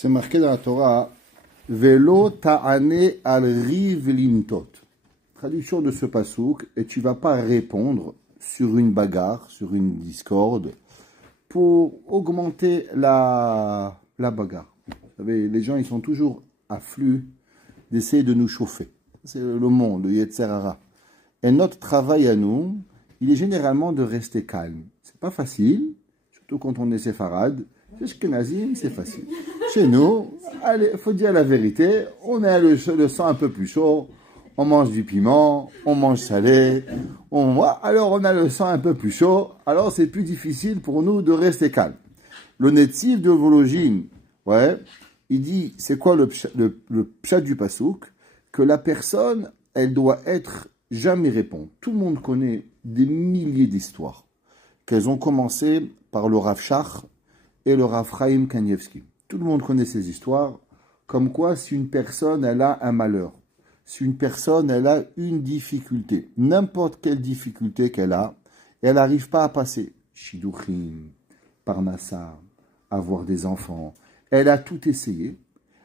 C'est marqué dans la Torah, Velo ta'ane al riv lintot. Traduction de ce pasouk, et tu vas pas répondre sur une bagarre, sur une discorde, pour augmenter la bagarre. Vous savez, les gens, ils sont toujours à flux d'essayer de nous chauffer. C'est le monde, le Yetzer Hara. Et notre travail à nous, il est généralement de rester calme. C'est pas facile, surtout quand on est séfarade. Chez Ashkenazim, c'est facile. Chez nous, il faut dire la vérité, on a le sang un peu plus chaud, on mange du piment, on mange salé, alors on a le sang un peu plus chaud, alors c'est plus difficile pour nous de rester calme. Le Netziv de Vologine, il dit, c'est quoi le pshat du pasouk? Que la personne, elle doit être jamais répondre. Tout le monde connaît des milliers d'histoires qu'elles ont commencé par le Rav Shach et le Rav Chaim Kanievski. Tout le monde connaît ces histoires, comme quoi si une personne, elle a un malheur, si une personne, elle a une difficulté, n'importe quelle difficulté qu'elle a, elle n'arrive pas à passer, Shidduchim, Parnassa, avoir des enfants, elle a tout essayé.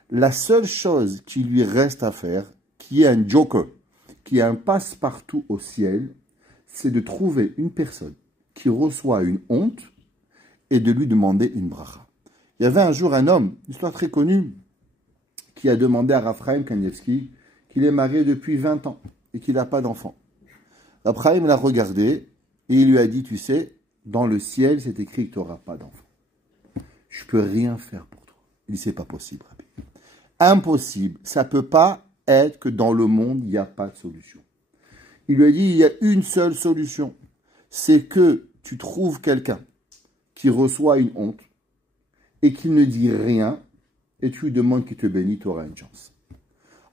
La seule chose qui lui reste à faire, qui est un joker, qui est un passe-partout au ciel, c'est de trouver une personne qui reçoit une honte et de lui demander une bracha. Il y avait un jour un homme, une histoire très connue, qui a demandé à Rav Chaim Kanievski qu'il est marié depuis 20 ans et qu'il n'a pas d'enfant. Rav Chaim l'a regardé et il lui a dit, tu sais, dans le ciel, c'est écrit que tu n'auras pas d'enfant. Je ne peux rien faire pour toi. Il dit, c'est pas possible, Rabbi. Impossible. Ça ne peut pas être que dans le monde, il n'y a pas de solution. Il lui a dit, il y a une seule solution. C'est que tu trouves quelqu'un qui reçoit une honte et qui ne dit rien, et tu lui demandes qu'il te bénisse, tu auras une chance.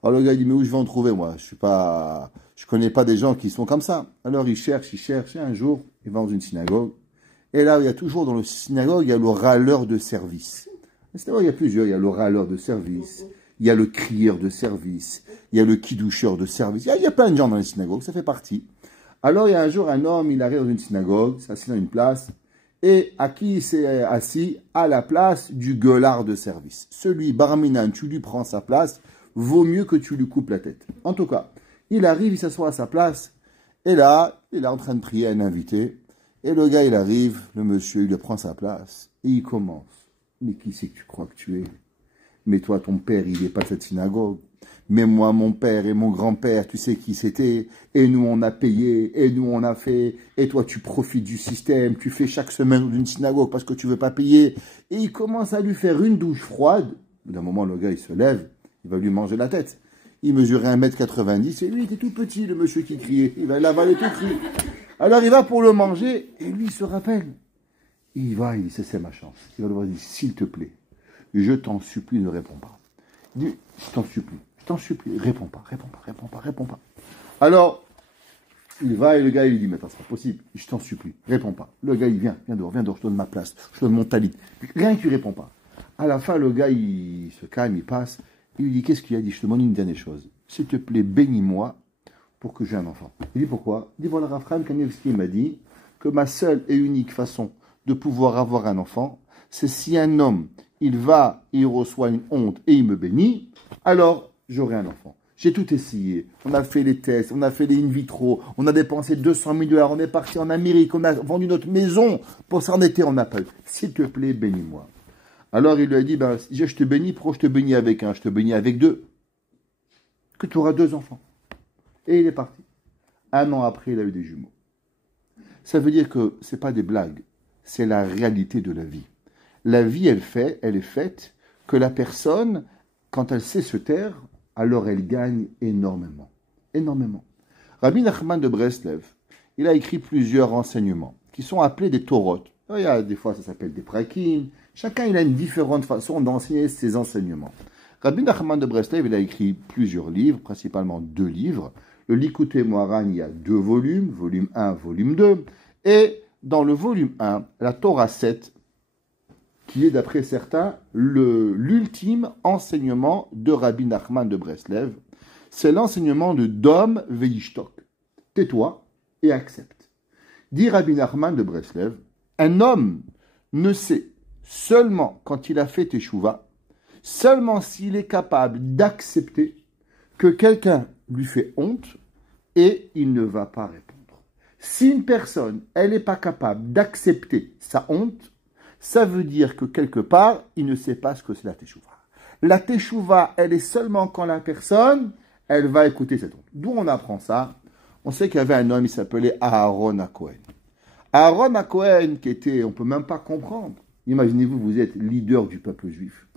Alors le gars dit, mais où je vais en trouver, moi? Je connais pas des gens qui sont comme ça. Alors il cherche, et un jour, il va dans une synagogue, et là, il y a toujours dans le synagogue, il y a le râleur de service. C'est vrai, il y a plusieurs, il y a le râleur de service, il y a le crieur de service, il y a le kidoucheur de service, il y a plein de gens dans les synagogues, ça fait partie. Alors il y a un jour, un homme, il arrive dans une synagogue, s'assied dans une place, et à qui il s'est assis? À la place du gueulard de service. Celui, Barminan, tu lui prends sa place, vaut mieux que tu lui coupes la tête. En tout cas, il arrive, il s'assoit à sa place, et là, il est en train de prier un invité, et le gars, il arrive, le monsieur, il lui prend sa place, et il commence. Mais qui c'est que tu crois que tu es? Mais toi, ton père, il n'est pas de cette synagogue. Mais moi, mon père et mon grand-père, tu sais qui c'était. Et nous, on a payé. Et nous, on a fait. Et toi, tu profites du système. Tu fais chaque semaine d'une synagogue parce que tu veux pas payer. Et il commence à lui faire une douche froide. D'un moment, le gars, il se lève. Il va lui manger la tête. Il mesurait 1,90 m. Et lui, il était tout petit, le monsieur qui criait. Il va l'avaler tout cru. Alors, il va pour le manger. Et lui, il se rappelle. Il va, il dit, c'est ma chance. Il va le voir, il dit, s'il te plaît, je t'en supplie, ne réponds pas. Il dit, je t'en supplie, réponds pas. Alors, il va et le gars, il lui dit, mais attends, c'est pas possible, je t'en supplie, réponds pas. Le gars, il viens dehors, je donne ma place, je donne mon talit. Rien que tu réponds pas. À la fin, le gars, il se calme, il passe, il lui dit, qu'est-ce qu'il a dit? Je te demande une dernière chose. S'il te plaît, bénis-moi pour que j'ai un enfant. Il dit, pourquoi? Il dit, voilà, Rav Chaim Kanievski m'a dit que ma seule et unique façon de pouvoir avoir un enfant, c'est si un homme, il reçoit une honte et il me bénit, alors j'aurai un enfant. J'ai tout essayé. On a fait les tests, on a fait les in vitro, on a dépensé 200 000 $, on est parti en Amérique, on a vendu notre maison pour s'en être, on n'a pas eu. S'il te plaît, bénis-moi. Alors il lui a dit, si je te bénis, pourquoi je te bénis avec un? Je te bénis avec 2. Que tu auras 2 enfants. Et il est parti. 1 an après, il a eu des jumeaux. Ça veut dire que ce n'est pas des blagues, c'est la réalité de la vie. La vie, elle est faite que la personne, quand elle sait se taire, alors elle gagne énormément. Énormément. Rabbi Nachman de Breslev, il a écrit plusieurs enseignements qui sont appelés des Torot. Il y a des fois, ça s'appelle des Prakim. Chacun, il a une différente façon d'enseigner ses enseignements. Rabbi Nachman de Breslev, il a écrit plusieurs livres, principalement 2 livres. Le Likutei Moharan, il y a 2 volumes, volume 1, volume 2. Et dans le volume 1, la Torah 7, qui est d'après certains l'ultime enseignement de Rabbi Nachman de Breslev, c'est l'enseignement de Dom Veishtok. Tais-toi et accepte. Dit Rabbi Nachman de Breslev, un homme ne sait seulement quand il a fait Teshuvah seulement s'il est capable d'accepter que quelqu'un lui fait honte et il ne va pas répondre. Si une personne, elle n'est pas capable d'accepter sa honte, ça veut dire que quelque part, il ne sait pas ce que c'est la teshuva. La teshuva, elle est seulement quand la personne, elle va écouter cette honte. D'où on apprend ça? On sait qu'il y avait un homme, il s'appelait Aaron HaKohen. Aaron HaKohen, qui était, on ne peut même pas comprendre. Imaginez-vous, vous êtes leader du peuple juif.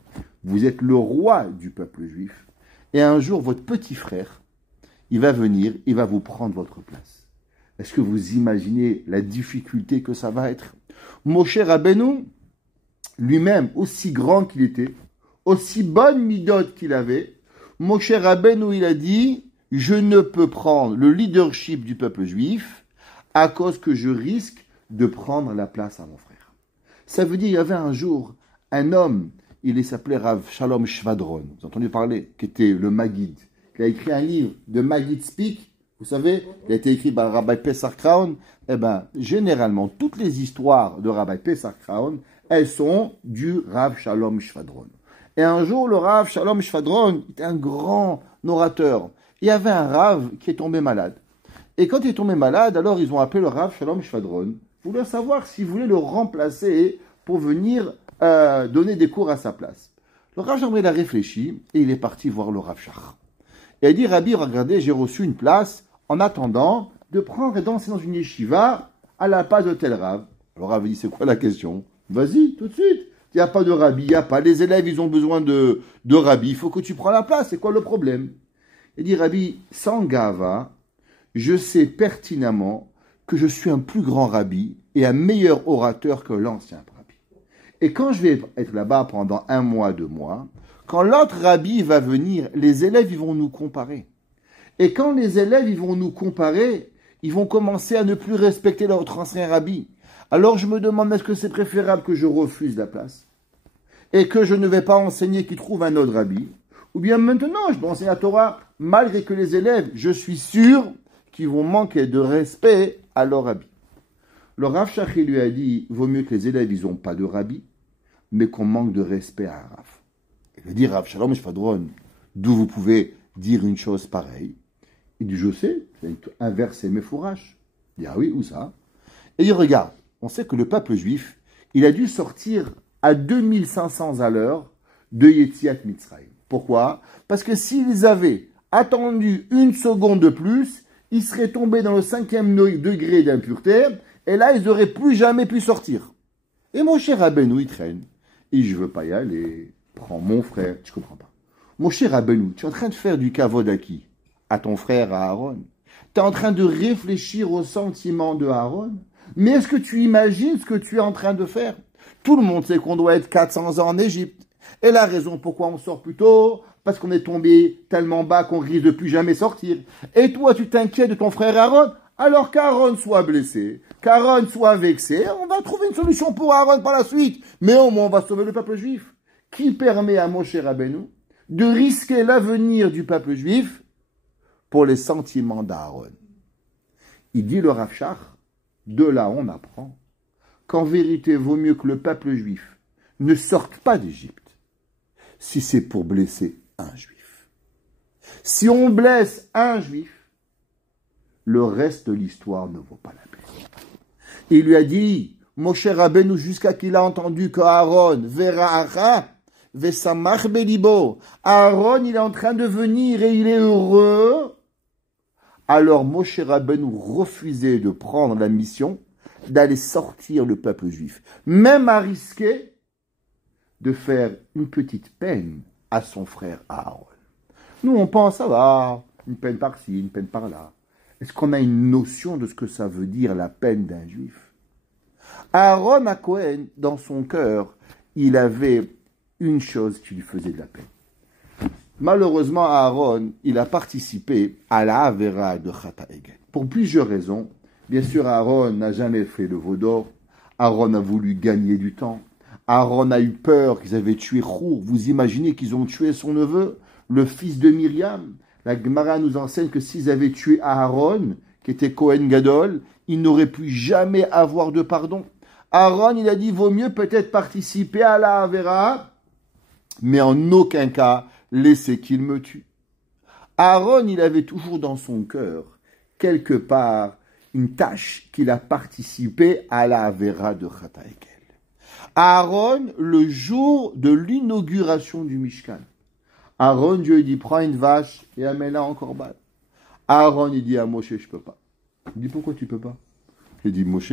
Vous êtes le roi du peuple juif. Et un jour, votre petit frère, il va venir, il va vous prendre votre place. Est-ce que vous imaginez la difficulté que ça va être? Moshe Rabbeinu, lui-même, aussi grand qu'il était, aussi bonne midote qu'il avait, Moshe Rabbeinu, il a dit, je ne peux prendre le leadership du peuple juif à cause que je risque de prendre la place à mon frère. Ça veut dire, il y avait un jour un homme, il s'appelait Rav Shalom Shvadron, vous avez entendu parler, qui était le Maggid. Il a écrit un livre de Maggid Speak, vous savez, il a été écrit par Rabbi Pesach Kraun. Eh bien, généralement, toutes les histoires de Rabbi Pesach Kraun, elles sont du Rav Shalom Shvadron. Et un jour, le Rav Shalom Shvadron était un grand orateur. Il y avait un Rav qui est tombé malade. Et quand il est tombé malade, alors ils ont appelé le Rav Shalom Shvadron, voulant savoir s'ils voulaient le remplacer pour venir donner des cours à sa place. Le Rav Shalom, il a réfléchi et il est parti voir le Rav Shach. Et il a dit, Rabbi, regardez, j'ai reçu une place en attendant de prendre et danser dans une yeshiva à la place de tel Rav. Alors Rav dit, c'est quoi la question? Vas-y, tout de suite. Il n'y a pas de Rabbi, il n'y a pas. Les élèves, ils ont besoin de Rabbi. Il faut que tu prends la place. C'est quoi le problème? Il dit, Rabbi, sans gava, je sais pertinemment que je suis un plus grand Rabbi et un meilleur orateur que l'ancien Rabbi. Et quand je vais être là-bas pendant 1 mois, 2 mois, quand l'autre Rabbi va venir, les élèves, ils vont nous comparer. Et quand les élèves, ils vont nous comparer, ils vont commencer à ne plus respecter leur ancien Rabbi. Alors je me demande, est-ce que c'est préférable que je refuse la place et que je ne vais pas enseigner qu'ils trouvent un autre Rabbi? Ou bien maintenant, je dois enseigner la Torah, malgré que les élèves, je suis sûr qu'ils vont manquer de respect à leur Rabbi. Le Rav Shachi lui a dit, vaut mieux que les élèves, ils n'ont pas de Rabbi, mais qu'on manque de respect à un Rav. Il lui dit, Rav Shalom Shvadron, d'où vous pouvez dire une chose pareille? Il dit, je sais, c'est un verset Mefourash. Il dit, ah oui, où ça? Et il regarde, on sait que le peuple juif, il a dû sortir à 2500 à l'heure de Yetziat Mitzrayim. Pourquoi? Parce que s'ils avaient attendu 1 seconde de plus, ils seraient tombés dans le 5e degré d'impureté, et là, ils n'auraient plus jamais pu sortir. Et mon cher Rabbeinu, il traîne. Et je ne veux pas y aller. Prends mon frère. Je ne comprends pas. Mon cher Rabbeinu, tu es en train de faire du kavod à qui? À ton frère Aaron. Tu es en train de réfléchir aux sentiments de Aaron. Mais est-ce que tu imagines ce que tu es en train de faire? Tout le monde sait qu'on doit être 400 ans en Égypte. Et la raison pourquoi on sort plus tôt, parce qu'on est tombé tellement bas qu'on risque de plus jamais sortir. Et toi, tu t'inquiètes de ton frère Aaron? Alors qu'Aaron soit blessé, qu'Aaron soit vexé, on va trouver une solution pour Aaron par la suite. Mais au moins, on va sauver le peuple juif. Qui permet à Moshe Rabbeinu de risquer l'avenir du peuple juif pour les sentiments d'Aaron? Il dit le Rav Shach, de là on apprend qu'en vérité, vaut mieux que le peuple juif ne sorte pas d'Égypte si c'est pour blesser un juif. Si on blesse un juif, le reste de l'histoire ne vaut pas la peine. Il lui a dit, Moshe Rabbeinu, jusqu'à qu'il a entendu que Aaron, Vera'acha, Vesamach Belibo, Aaron, il est en train de venir et il est heureux. Alors Moshe Rabbeinu refusait de prendre la mission d'aller sortir le peuple juif, même à risquer de faire une petite peine à son frère Aaron. Nous, on pense, ça va, une peine par-ci, une peine par-là. Est-ce qu'on a une notion de ce que ça veut dire, la peine d'un juif? Aaron HaKohen, dans son cœur, il avait une chose qui lui faisait de la peine. Malheureusement, Aaron, il a participé à la Avera de Chata Egen. Pour plusieurs raisons. Bien sûr, Aaron n'a jamais fait le veau d'or. Aaron a voulu gagner du temps. Aaron a eu peur qu'ils avaient tué Chour. Vous imaginez qu'ils ont tué son neveu, le fils de Myriam. La Gemara nous enseigne que s'ils avaient tué Aaron, qui était Kohen Gadol, il n'aurait pu jamais avoir de pardon. Aaron, il a dit, vaut mieux peut-être participer à la Avera mais en aucun cas laisser qu'il me tue. Aaron, il avait toujours dans son cœur, quelque part, une tâche qu'il a participé à la Avera de Chataïkel. Aaron, le jour de l'inauguration du Mishkan, Aaron, Dieu lui dit, prends une vache et amène-la en corban. Aaron, il dit à Moshe, je peux pas. Il dit, pourquoi tu peux pas? Il dit, Moshe,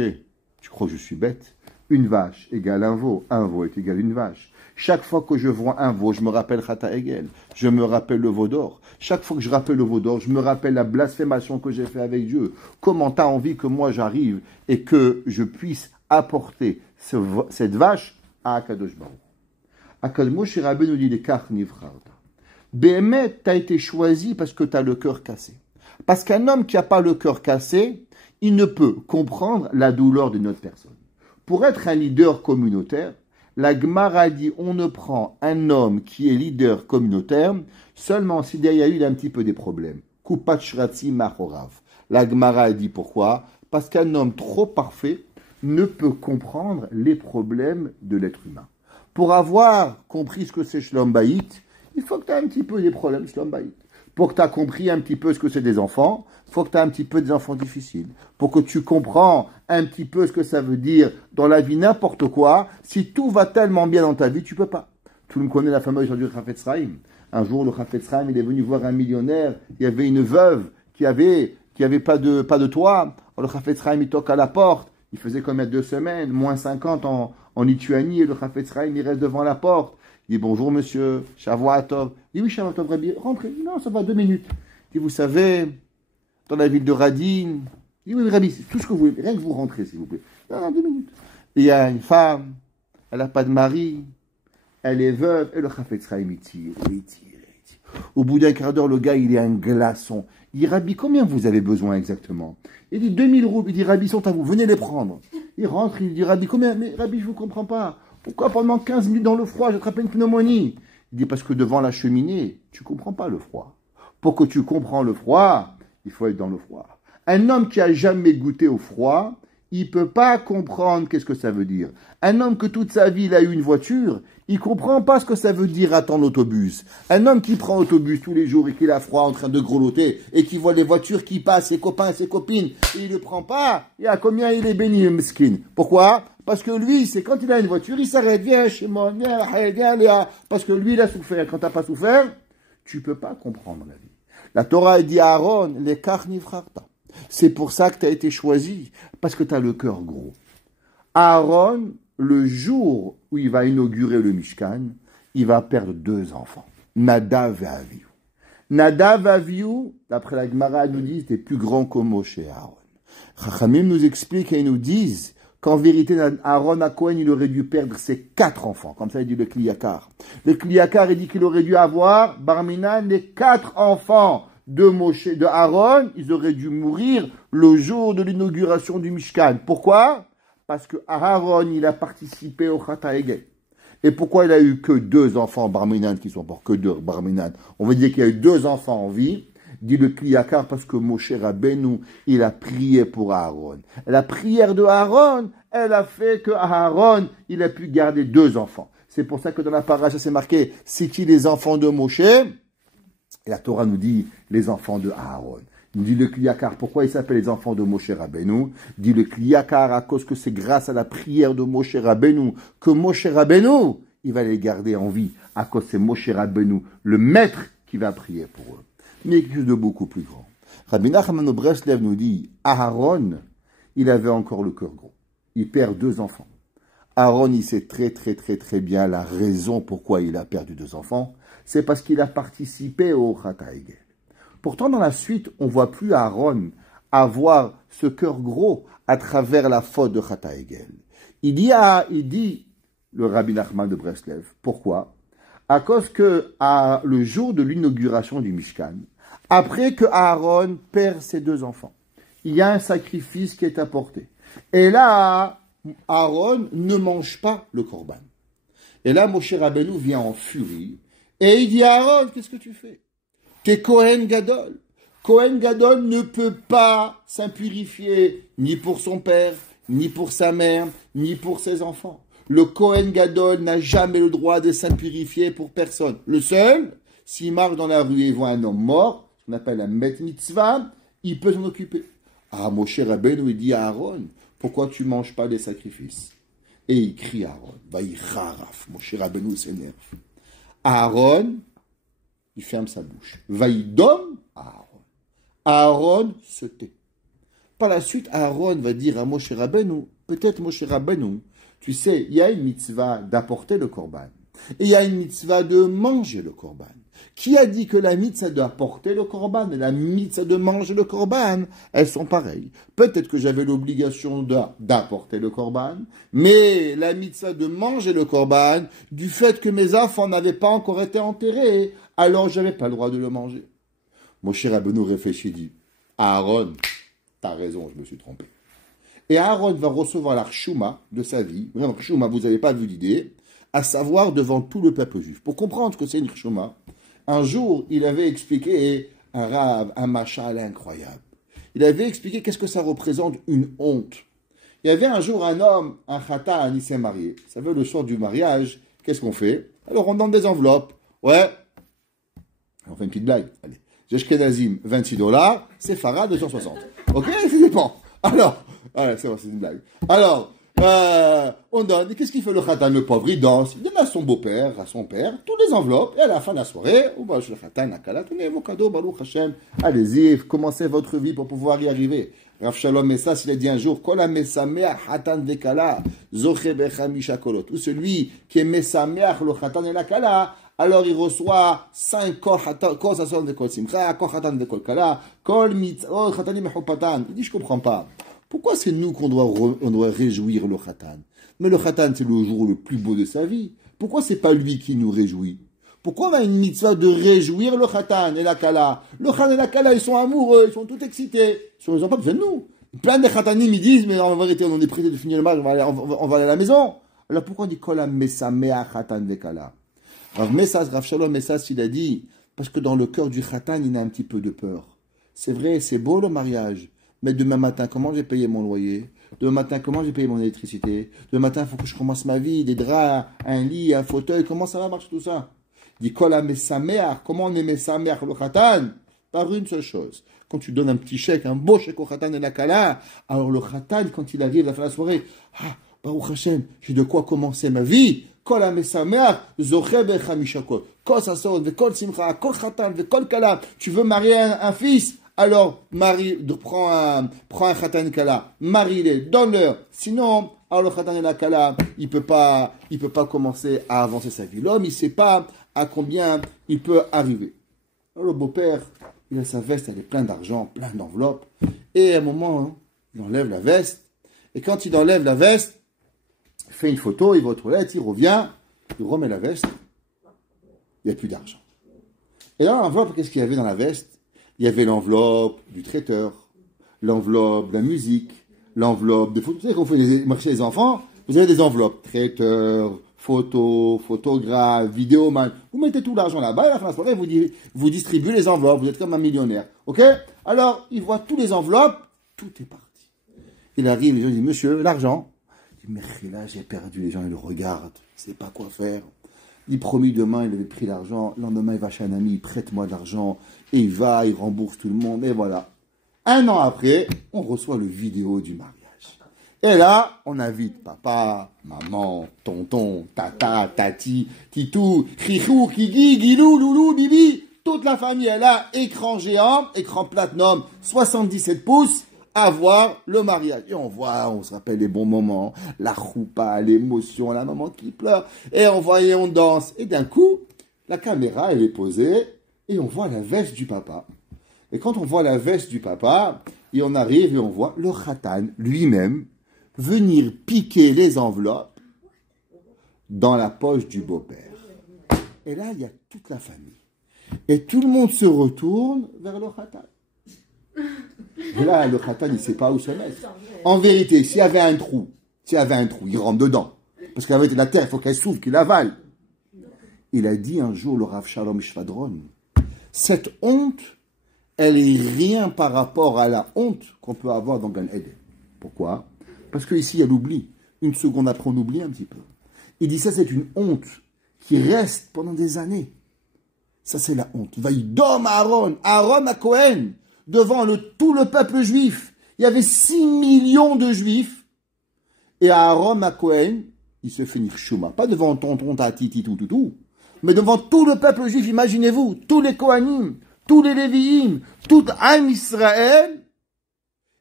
tu crois que je suis bête? Une vache égale un veau est égal une vache. Chaque fois que je vois un veau, je me rappelle Chata Egel, je me rappelle le veau d'or. Chaque fois que je rappelle le veau d'or, je me rappelle la blasphémation que j'ai fait avec Dieu. Comment tu as envie que moi j'arrive et que je puisse apporter cette vache à Akadosh Baruch? Akadosh Moshe Rabbeinu nous dit, les kach nivcharta. Béhémet, tu as été choisi parce que tu as le cœur cassé. Parce qu'un homme qui n'a pas le cœur cassé, il ne peut comprendre la douleur d'une autre personne. Pour être un leader communautaire, la Gemara dit on ne prend un homme qui est leader communautaire seulement si derrière lui il a un petit peu des problèmes. Kupat shratzi machorav. La Gemara dit pourquoi? Parce qu'un homme trop parfait ne peut comprendre les problèmes de l'être humain. Pour avoir compris ce que c'est Shlom Bayit, il faut que tu aies un petit peu des problèmes Shlom Bayit. Pour que tu aies compris un petit peu ce que c'est des enfants, il faut que tu aies un petit peu des enfants difficiles. Pour que tu comprends un petit peu ce que ça veut dire dans la vie n'importe quoi, si tout va tellement bien dans ta vie, tu peux pas. Tout le monde connaît la fameuse histoire du Chafetz Chaim. Un jour, le Chafetz Chaim, il est venu voir un millionnaire, il y avait une veuve qui avait pas de toit. Alors, le Chafetz Chaim, il toque à la porte, il faisait comme il y a 2 semaines, moins 50 en Lituanie, et le Chafetz Chaim, il reste devant la porte. Il dit bonjour monsieur, Shavua Tov. Il dit oui, Shavua Tov, Rabbi, rentrez. Non, ça va 2 minutes. Il dit vous savez, dans la ville de Radin, il dit oui, Rabbi, c'est tout ce que vous voulez, rien que vous rentrez s'il vous plaît. Non, 2 minutes. Et il y a une femme, elle n'a pas de mari, elle est veuve, et le Chafetz Chaim, il tire. Au bout d'un quart d'heure, le gars, il est un glaçon. Il dit Rabbi, combien vous avez besoin exactement? Il dit 2000 roubles. Il dit Rabbi, sont à vous, venez les prendre. Il rentre, il dit Rabbi, combien? Mais Rabbi, je ne vous comprends pas. Pourquoi pendant 15 minutes dans le froid, j'attrape une pneumonie? Il dit, parce que devant la cheminée, tu ne comprends pas le froid. Pour que tu comprends le froid, il faut être dans le froid. Un homme qui n'a jamais goûté au froid, il ne peut pas comprendre qu'est-ce que ça veut dire. Un homme que toute sa vie, il a eu une voiture, il ne comprend pas ce que ça veut dire attendre l'autobus. Un homme qui prend l'autobus tous les jours et qui a froid en train de grelotter et qui voit les voitures qui passent, ses copains et ses copines, et il ne le prend pas, et à combien il est béni, meskin. Pourquoi? Parce que lui, c'est quand il a une voiture, il s'arrête, viens chez moi, viens, Léa. Parce que lui, il a souffert. Quand tu n'as pas souffert, tu ne peux pas comprendre la vie. La Torah dit à Aaron, les kach nivcharta. C'est pour ça que tu as été choisi, parce que tu as le cœur gros. Aaron, le jour où il va inaugurer le Mishkan, il va perdre 2 enfants, Nadav et Avihu. Nadav et Avihu, d'après la Gemara, nous disent, étaient plus grands que Moshe et Aaron. Chachamim nous expliquent et nous disent qu'en vérité, Aaron à Cohen, il aurait dû perdre ses 4 enfants. Comme ça, il dit le Kliyakar. Le Kliyakar, il dit qu'il aurait dû avoir, Barminan, les 4 enfants de Moshe, de Aaron, ils auraient dû mourir le jour de l'inauguration du Mishkan. Pourquoi? Parce que Aaron, il a participé au Chata Egel. Et pourquoi il a eu que 2 enfants Barminan, qui sont pas que 2 Barminan? On veut dire qu'il y a eu 2 enfants en vie. Dit le Kliyakar parce que Moshe Rabbeinu, il a prié pour Aaron. La prière de Aaron, elle a fait que Aaron, il a pu garder 2 enfants. C'est pour ça que dans la paracha, c'est marqué, c'est qui les enfants de Moshe? Et la Torah nous dit les enfants de Aaron. Il dit le Kliyakar, pourquoi il s'appelle les enfants de Moshe Rabbeinu? Dit le Kliyakar à cause que c'est grâce à la prière de Moshe Rabbeinu que Moshe Rabbeinu, il va les garder en vie. À cause c'est Moshe Rabbeinu, le maître qui va prier pour eux. Mais quelque chose de beaucoup plus grand. Rabbi Nachman de Breslev nous dit, Aaron, il avait encore le cœur gros. Il perd 2 enfants. Aaron, il sait très bien la raison pourquoi il a perdu 2 enfants. C'est parce qu'il a participé au Chata Egel. Pourtant, dans la suite, on ne voit plus Aaron avoir ce cœur gros à travers la faute de Chata Egel. Il dit, le Rabbi Nachman de Breslev, pourquoi? À cause que, le jour de l'inauguration du Mishkan, après que Aaron perd ses 2 enfants, il y a un sacrifice qui est apporté. Et là, Aaron ne mange pas le korban. Et là, Moshe Rabbeinu vient en furie, et il dit à Aaron, qu'est-ce que tu fais? T'es Kohen Gadol. Kohen Gadol ne peut pas s'impurifier, ni pour son père, ni pour sa mère, ni pour ses enfants. Le Kohen Gadol n'a jamais le droit de s'impurifier pour personne. Le seul, s'il marche dans la rue et voit un homme mort, ce qu'on appelle un met mitzvah, il peut s'en occuper. Ah, Moshe Rabbeinu, il dit à Aaron, pourquoi tu ne manges pas des sacrifices? Et il crie à Aaron, Vaïcharaf, Moshe Rabbeinu s'énerve. Aaron, il ferme sa bouche. Vaïdom, Aaron. Aaron se tait. Par la suite, Aaron va dire à Moshe Rabbeinu, peut-être Moshe Rabbeinu, tu sais, il y a une mitzvah d'apporter le korban. Et il y a une mitzvah de manger le korban. Qui a dit que la mitzvah d'apporter le korban et la mitzvah de manger le korban, elles sont pareilles. Peut-être que j'avais l'obligation d'apporter le korban, mais la mitzvah de manger le korban, du fait que mes enfants n'avaient pas encore été enterrés, alors je n'avais pas le droit de le manger. Moshe Rabbeinu réfléchit et dit, Aaron, t'as raison, je me suis trompé. Et Aaron va recevoir la chouma de sa vie. Vraiment, chouma, vous n'avez pas vu l'idée, à savoir devant tout le peuple juif. Pour comprendre ce que c'est une chouma, un jour, il avait expliqué un rave, un machal incroyable. Il avait expliqué qu'est-ce que ça représente une honte. Il y avait un jour un homme, un khatan, il s'est marié. Vous savez, le soir du mariage, qu'est-ce qu'on fait? Alors on donne des enveloppes. Ouais. On fait une petite blague. Allez. Jeshkenazim, $26. C'est Farah, 260. Ok? Ça dépend. Alors, ouais, c'est bon, c'est une blague. Alors, on donne. Et qu'est-ce qu'il fait le khatan, le pauvre? Il danse. Il donne à son beau-père, à son père, toutes les enveloppes. Et à la fin de la soirée, on va chez le khatan, la kala, tenez vos cadeaux, Baruch Hashem. Allez-y, commencez votre vie pour pouvoir y arriver. Rav Shalom Messas, il a dit un jour, Kol ha-mesameach hatan vekala, zoche bechamisha kolot. Ou celui qui est mesameach le khatan et la kala, alors il reçoit 5 kol sason vekol simcha, kol khatan vekol kala, kol mitzvot khatanim mechupatan. Il dit, je comprends pas. Pourquoi c'est nous qu'on doit réjouir le khatan? Mais le khatan, c'est le jour le plus beau de sa vie. Pourquoi c'est pas lui qui nous réjouit? Pourquoi on a une mitzvah de réjouir le khatan et la kala? Le khatan et la kala, ils sont amoureux, ils sont tout excités. Ils n'ont pas besoin de nous. Plein de khatanim, ils disent, mais en vérité, on est prêté de finir le match, on va aller à la maison. Alors pourquoi on dit kola mesamea khatan ve kala? Rav Shalom Messas, il a dit, parce que dans le cœur du khatan, il y a un petit peu de peur. C'est vrai, c'est beau le mariage. Mais demain matin, comment j'ai payé mon loyer? Demain matin, comment j'ai payé mon électricité? Demain matin, il faut que je commence ma vie, des draps, un lit, un fauteuil, comment ça va marcher tout ça? Il dit, Kol ha-mesameach, comment on est mesameach le khatan? Par une seule chose. Quand tu donnes un petit chèque, un beau chèque au khatan et la kala, alors le khatan, quand il arrive à la fin de la soirée, ah, Baruch Hashem, j'ai de quoi commencer ma vie. Kol ha-mesameach, zoche bechamisha kol. Kol sason, vekol simcha, kol khatan, vekol kala. Tu veux marier un fils? Alors, prends un khatan kala, marie-les, donne-leur. Sinon, alors le khatan et la kala, il peut pas commencer à avancer sa vie. L'homme, il sait pas à combien il peut arriver. Alors, le beau-père, il a sa veste, elle est pleine d'argent, plein d'enveloppes. Et à un moment, hein, il enlève la veste. Et quand il enlève la veste, il fait une photo, il va aux toilettes, il revient, il remet la veste. Il n'y a plus d'argent. Et dans l'enveloppe, qu'est-ce qu'il y avait dans la veste? Il y avait l'enveloppe du traiteur, l'enveloppe de la musique, l'enveloppe de photos. Vous savez, quand vous faites marcher les enfants, vous avez des enveloppes. Traiteur, photo, photographe, vidéoman. Vous mettez tout l'argent là-bas et à la fin de la soirée, vous distribuez les enveloppes. Vous êtes comme un millionnaire. Ok? Alors, il voit tous les enveloppes. Tout est parti. Il arrive, les gens disent, monsieur, l'argent. Il dit, mais là, j'ai perdu. Les gens, ils le regardent. Il ne sait pas quoi faire. Il promis demain, il avait pris l'argent. Le lendemain, il va chez un ami, prête-moi de l'argent. Et il va, il rembourse tout le monde. Et voilà. Un an après, on reçoit le vidéo du mariage. Et là, on invite papa, maman, tonton, tata, tati, titou, chichou, kiki, guilou, loulou, bibi. Toute la famille est là, écran géant, écran platinum, 77 pouces. À voir le mariage. Et on se rappelle les bons moments, la choupa, l'émotion, la maman qui pleure, et on voit et on danse. Et d'un coup, la caméra, elle est posée, et on voit la veste du papa. Et quand on voit la veste du papa, et on arrive et on voit le khatan lui-même venir piquer les enveloppes dans la poche du beau-père. Et là, il y a toute la famille. Et tout le monde se retourne vers le khatan. Et là, le khatan, il ne sait pas où se mettre. En vérité, s'il y avait un trou, il rentre dedans. Parce qu'avec la terre, il faut qu'elle s'ouvre, qu'il avale. Il a dit un jour, le Rav Shalom Shvadron, cette honte, elle est rien par rapport à la honte qu'on peut avoir dans Gan Eden. Pourquoi? Parce qu'ici, il y a l'oubli. Une seconde après, on oublie un petit peu. Il dit ça, c'est une honte qui reste pendant des années. Ça, c'est la honte. Vaïdom Aaron, Aaron à Cohen, devant tout le peuple juif. Il y avait 6 millions de juifs. Et Aaron à Cohen, il se fait nirchouma. Pas devant tonton, tati, tout, mais devant tout le peuple juif. Imaginez-vous, tous les Kohanim, tous les Lévi'im, tout Am Israël,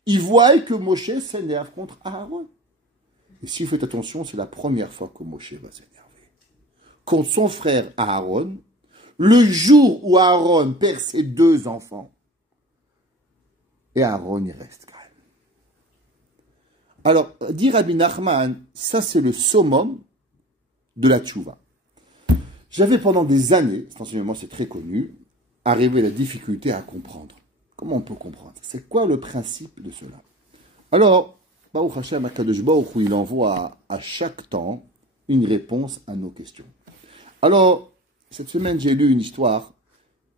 ils voient que Moshe s'énerve contre Aaron. Et si vous faites attention, c'est la première fois que Moshe va s'énerver. Contre son frère Aaron, le jour où Aaron perd ses 2 enfants, et Aaron, il reste calme. Alors, dit Rabbi Nachman, ça c'est le summum de la tchouva. J'avais pendant des années, cet enseignement c'est très connu, arrivé la difficulté à comprendre. Comment on peut comprendre? C'est quoi le principe de cela? Alors, Baruch Hashem HaKadosh Baruch Hu, il envoie à chaque temps une réponse à nos questions. Alors, cette semaine, j'ai lu une histoire,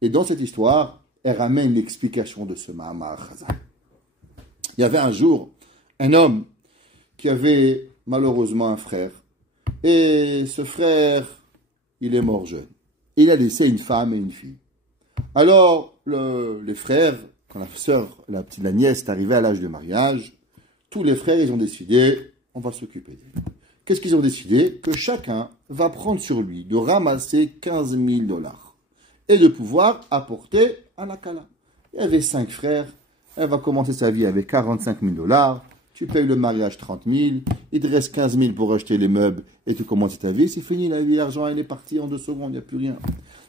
et dans cette histoire, elle ramène l'explication de ce Mahamar Chazal. Il y avait un jour un homme qui avait malheureusement un frère, et ce frère, il est mort jeune. Il a laissé une femme et une fille. Alors, les frères, quand la nièce est arrivée à l'âge de mariage, tous les frères, ils ont décidé, on va s'occuper d'elle. Qu'est-ce qu'ils ont décidé? Que chacun va prendre sur lui de ramasser 15 000 $ et de pouvoir apporter à la Kala. Il y avait 5 frères, elle va commencer sa vie avec 45 000 $, tu payes le mariage 30 000, il te reste 15 000 pour acheter les meubles et tu commences ta vie, c'est fini la vie, l'argent elle est parti en 2 secondes, il n'y a plus rien.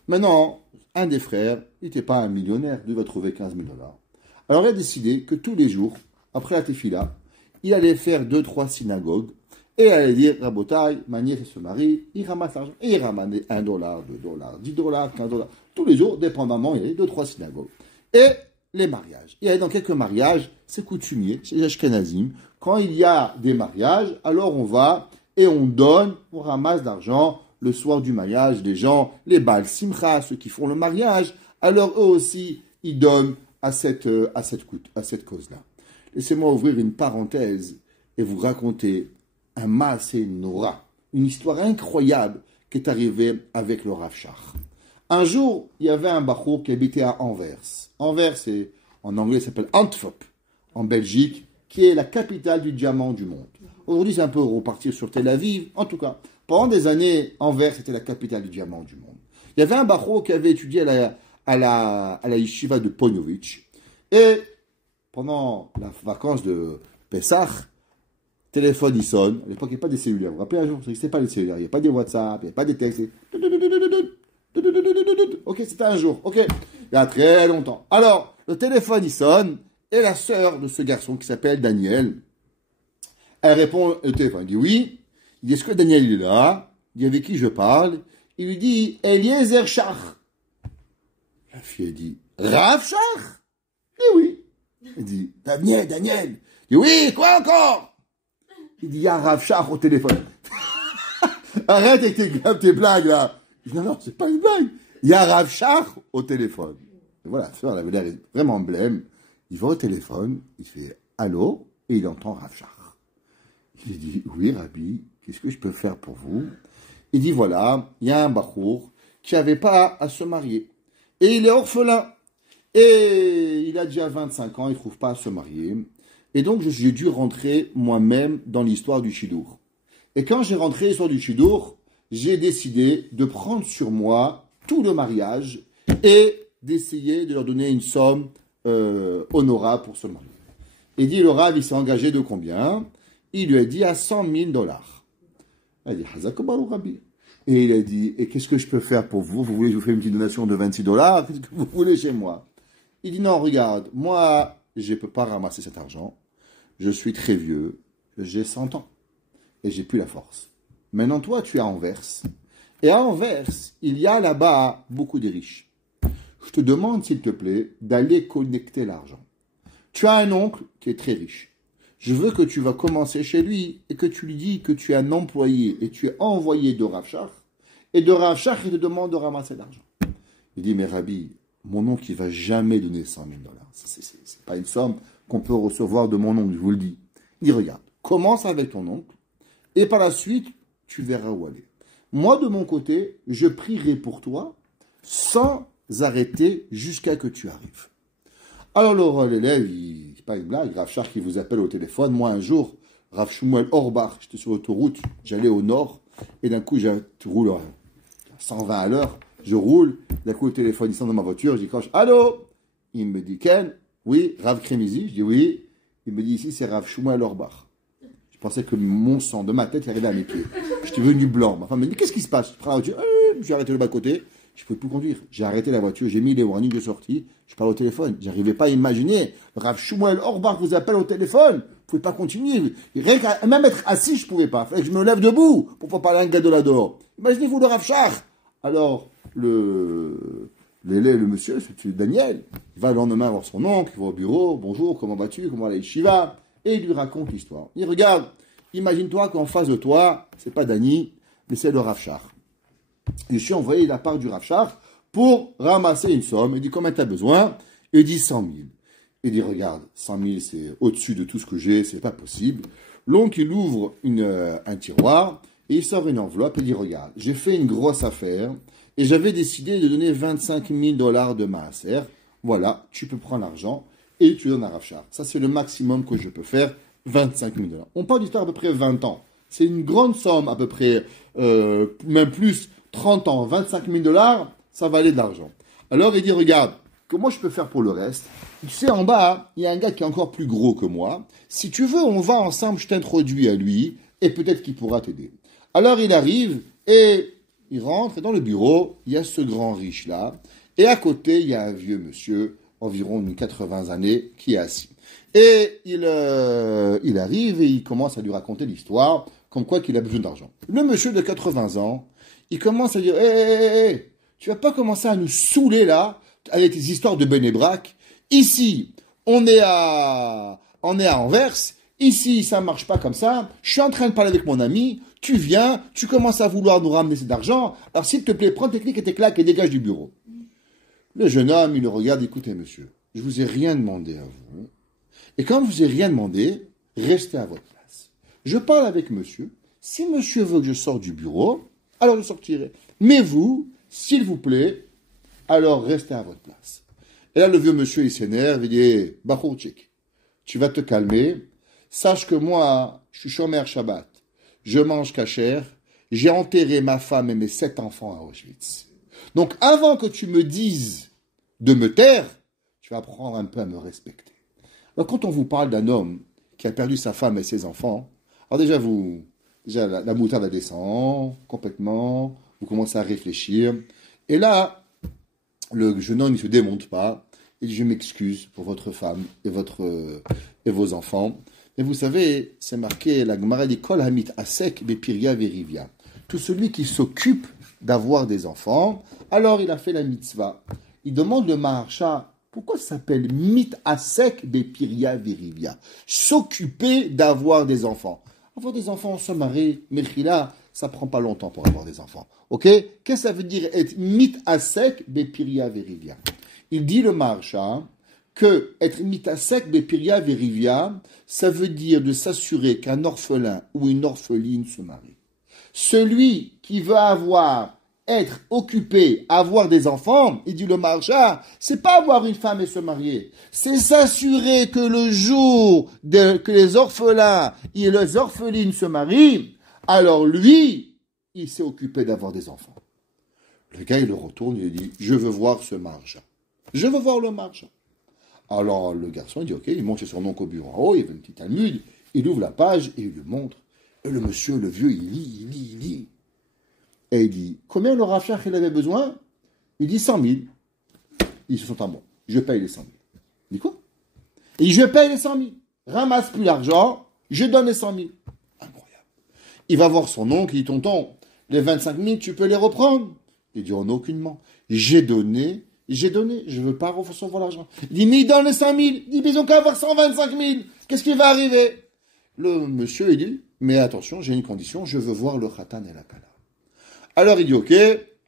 Maintenant, un des frères, il n'était pas un millionnaire, il va trouver 15 000 $. Alors il a décidé que tous les jours, après la tefila, il allait faire 2-3 synagogues et il allait dire, Rabotai, ma nièce se marie, il ramasse l'argent. Et il ramenait $1, $2, $10, $15. Tous les jours, dépendamment, il y avait 2-3 synagogues. Et les mariages. Il y a dans quelques mariages, c'est coutumier, chez les Ashkenazim, quand il y a des mariages, alors on va et on donne, on ramasse d'argent le soir du mariage des gens, les Baal Simcha, ceux qui font le mariage, alors eux aussi, ils donnent à cette cause-là. Laissez-moi ouvrir une parenthèse et vous raconter un Maaseh Nora, une histoire incroyable qui est arrivée avec le Rav Shach. Un jour, il y avait un bachour qui habitait à Anvers. Anvers, en anglais, ça s'appelle Antwerp, en Belgique, qui est la capitale du diamant du monde. Aujourd'hui, c'est un peu repartir sur Tel Aviv. En tout cas, pendant des années, Anvers était la capitale du diamant du monde. Il y avait un bachour qui avait étudié à la yeshiva de Ponovitch. Et pendant la vacances de Pessah, téléphone il sonne. À l'époque, il n'y avait pas des cellulaires. Vous vous rappelez un jour, c'était pas les cellulaires. Il n'y a pas des WhatsApp, il n'y a pas des textes. Ok, c'était un jour. Ok, il y a très longtemps. Alors, le téléphone il sonne et la sœur de ce garçon qui s'appelle Daniel, elle répond au téléphone. Il dit oui. Il dit est-ce que Daniel il est là? Il dit avec qui je parle? Il lui dit Eliezer Shach. La fille elle dit Rav Shach? Eh oui. Il dit Daniel. Il dit oui, quoi encore? Il dit il y a Rav Shach au téléphone. Arrête avec tes blagues là. Il dit non, c'est pas une blague. Il y a Rav Shach au téléphone. Et voilà, la sœur, elle avait l'air vraiment blême. Il va au téléphone, il fait allô, et il entend Rav Shach. Il dit oui, Rabbi, qu'est-ce que je peux faire pour vous? Il dit voilà, il y a un bachour qui n'avait pas à se marier. Et il est orphelin. Et il a déjà 25 ans, il ne trouve pas à se marier. Et donc, j'ai dû rentrer moi-même dans l'histoire du Shidour. Et quand j'ai rentré dans l'histoire du Shidour, j'ai décidé de prendre sur moi tout le mariage et d'essayer de leur donner une somme honorable pour ce mariage. Et dit, le Rav, il s'est engagé de combien? Il lui a dit à 100 000 $. Il a dit, Hazakobaru Rabbi. Et il a dit, et qu'est-ce que je peux faire pour vous? Vous voulez que je vous fasse une petite donation de 26 $? Qu'est-ce que vous voulez chez moi? Il dit, non, regarde, moi, je ne peux pas ramasser cet argent. Je suis très vieux, j'ai 100 ans. Et j'ai plus la force. Maintenant, toi, tu es à Anvers. Et à Anvers, il y a là-bas beaucoup de riches. Je te demande, s'il te plaît, d'aller connecter l'argent. Tu as un oncle qui est très riche. Je veux que tu vas commencer chez lui et que tu lui dis que tu es un employé et tu es envoyé de Rav Shach. Et de Rav Shach, il te demande de ramasser l'argent. Il dit, mais Rabbi, mon oncle, il ne va jamais donner 100 000 $. C'est pas une somme qu'on peut recevoir de mon oncle, je vous le dis. Il dit, regarde, commence avec ton oncle et par la suite, tu verras où aller. Moi, de mon côté, je prierai pour toi sans arrêter jusqu'à que tu arrives. Alors l'élève, c'est pas une blague, Rav Shach qui vous appelle au téléphone. Moi, un jour, Rav Shmuel Orbach, j'étais sur l'autoroute, j'allais au nord, et d'un coup, je roule à 120 à l'heure, je roule, d'un coup, le téléphone, il sonne dans ma voiture, j'y croche, allô? Il me dit, Ken, oui, Rav Kremizi, je dis oui. Il me dit, ici, c'est Rav Shmuel Orbach. Je pensais que mon sang de ma tête arrivait à mes pieds. J'étais devenu blanc. Ma femme me dit, qu'est-ce qui se passe? Je prends la voiture, j'ai arrêté le bas-côté. Je ne pouvais plus conduire. J'ai arrêté la voiture, j'ai mis les warnings de sortie, je parle au téléphone. J'arrivais pas à imaginer. Rav Shmuel Orbach vous appelle au téléphone. Vous ne pouvez pas continuer. Rien qu'à même être assis, je ne pouvais pas. Il fallait que je me lève debout pour pas parler à un gars de là dehors. Imaginez-vous le Rav Shach. Alors, le monsieur, c'est Daniel, il va le lendemain voir son oncle, il va au bureau, bonjour, comment vas-tu, comment va la yeshiva, et il lui raconte l'histoire. Il dit, regarde, imagine-toi qu'en face de toi, c'est pas Dani, mais c'est le Rav Shach. Je suis envoyé de la part du Rav Shach pour ramasser une somme. Il dit, combien tu as besoin? Il dit, 100 000. Il dit, regarde, 100 000, c'est au-dessus de tout ce que j'ai, c'est pas possible. L'oncle, il ouvre un tiroir, et il sort une enveloppe, et il dit, regarde, j'ai fait une grosse affaire, et j'avais décidé de donner $25 000 de maaser. Voilà, tu peux prendre l'argent, et tu donnes à Rav Shach. Ça, c'est le maximum que je peux faire, $25 000. On parle d'histoire à peu près 20 ans. C'est une grande somme, à peu près, même plus, 30 ans, $25 000, ça valait de l'argent. Alors, il dit, regarde, comment je peux faire pour le reste? Tu sais, en bas, il y a un gars qui est encore plus gros que moi. Si tu veux, on va ensemble, je t'introduis à lui, et peut-être qu'il pourra t'aider. Alors, il arrive, et il rentre, et dans le bureau, il y a ce grand riche-là, et à côté, il y a un vieux monsieur, environ 80 années, qui est assis. Et il arrive, et il commence à lui raconter l'histoire, comme quoi qu'il a besoin d'argent. Le monsieur de 80 ans, il commence à dire, hé, tu vas pas commencer à nous saouler là, avec les histoires de Bénébrac. Ici, on est à Anvers. Ici, ça marche pas comme ça. Je suis en train de parler avec mon ami. Tu viens, tu commences à vouloir nous ramener cet argent. Alors, s'il te plaît, prends tes clics et tes claques et dégage du bureau. Le jeune homme, il le regarde, écoutez, monsieur, je vous ai rien demandé à vous. Et quand je vous ai rien demandé, restez à votre place. Je parle avec monsieur. Si monsieur veut que je sorte du bureau, alors je sortirai. Mais vous, s'il vous plaît, alors restez à votre place. Et là, le vieux monsieur, il s'énerve, il dit, Bachourchik, tu vas te calmer. Sache que moi, je suis chômeur Shabbat. Je mange cachère. J'ai enterré ma femme et mes 7 enfants à Auschwitz. Donc, avant que tu me dises de me taire, tu vas apprendre un peu à me respecter. Alors, quand on vous parle d'un homme qui a perdu sa femme et ses enfants, alors déjà la moutarde descend complètement, vous commencez à réfléchir. Et là, le jeune homme ne se démonte pas. Il dit, je m'excuse pour votre femme et vos enfants. Mais vous savez, c'est marqué, la Gemara dit, Kol hamit asek bepiria verivia. Tout celui qui s'occupe d'avoir des enfants, alors il a fait la mitzvah. Il demande le Maharsha, pourquoi ça s'appelle mit asek bepiria verivia? S'occuper d'avoir des enfants. Avoir des enfants, se marier, mechila, ça prend pas longtemps pour avoir des enfants. Ok? Qu'est-ce que ça veut dire être mit asek bepiria verivia? Il dit le Maharsha que être mit asek bepiria verivia, ça veut dire de s'assurer qu'un orphelin ou une orpheline se marie. Celui qui veut être occupé, avoir des enfants, il dit le Maharsha, c'est pas avoir une femme et se marier, c'est s'assurer que le jour que les orphelins et les orphelines se marient, alors lui, il s'est occupé d'avoir des enfants. Le gars, il le retourne, il dit, je veux voir ce Maharsha. Je veux voir le Maharsha. Alors le garçon, il dit, ok, il monte chez son oncle au bureau en haut, il y avait une petite Talmud, il ouvre la page et il lui montre. Et le monsieur, le vieux, il lit. Et il dit, combien le Rav Shach il avait besoin? Il dit 100 000. Ils se sont à moi. Je paye les 100 000. Il dit quoi? Il dit, je paye les 100 000. Ramasse plus l'argent, je donne les 100 000. Incroyable. Il va voir son oncle, il dit, tonton, les 25 000, tu peux les reprendre? Il dit, oh, non, aucunement. J'ai donné, je ne veux pas recevoir l'argent. Il dit, mais il donne les 100 000. Il dit, mais ils ont qu'à avoir 125 000. Qu'est-ce qui va arriver? Le monsieur, il dit, mais attention, j'ai une condition, je veux voir le khatan et la kala. Alors il dit, ok,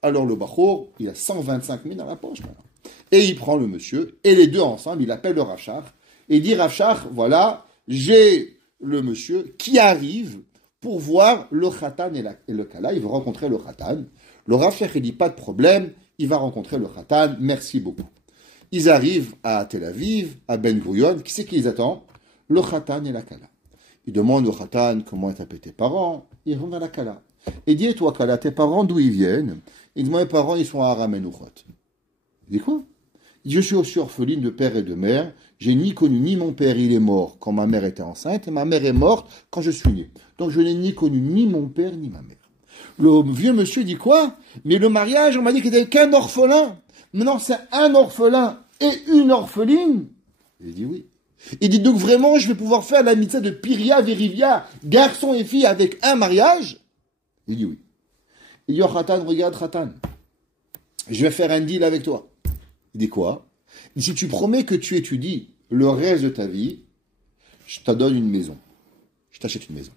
alors le bachour, il a 125 000 dans la poche maintenant. Et il prend le monsieur, et les deux ensemble, il appelle le Rav Shach, et il dit, Rav Shach, voilà, j'ai le monsieur qui arrive pour voir le Khatan et le Kala. Il va rencontrer le Khatan. Le Rav Sheikh dit pas de problème, il va rencontrer le Khatan, merci beaucoup. Ils arrivent à Tel Aviv, à Ben Gurion, qui c'est qui les attend? Le Khatan et la Kala. Il demande au Khatan comment est appelé tes parents, il rentre dans la Kala. Il dit, et toi Kala, tes parents d'où ils viennent? Il dit, mes parents ils sont à Aramenouchot. Il dit quoi? Il dit, je suis aussi orpheline de père et de mère, j'ai ni connu ni mon père, il est mort quand ma mère était enceinte, et ma mère est morte quand je suis né. Donc je n'ai ni connu ni mon père ni ma mère. Le vieux monsieur dit quoi? Mais le mariage, on m'a dit qu'il n'était qu'un orphelin. Maintenant, c'est un orphelin et une orpheline. Il dit oui. Il dit donc vraiment, je vais pouvoir faire la mitzvah de Piria Verivia, garçon et fille avec un mariage? Il dit oui. Il dit oh Khatan, regarde Khatan, je vais faire un deal avec toi. Il dit quoi? Il dit si tu promets que tu étudies le reste de ta vie, je te donne une maison. Je t'achète une maison.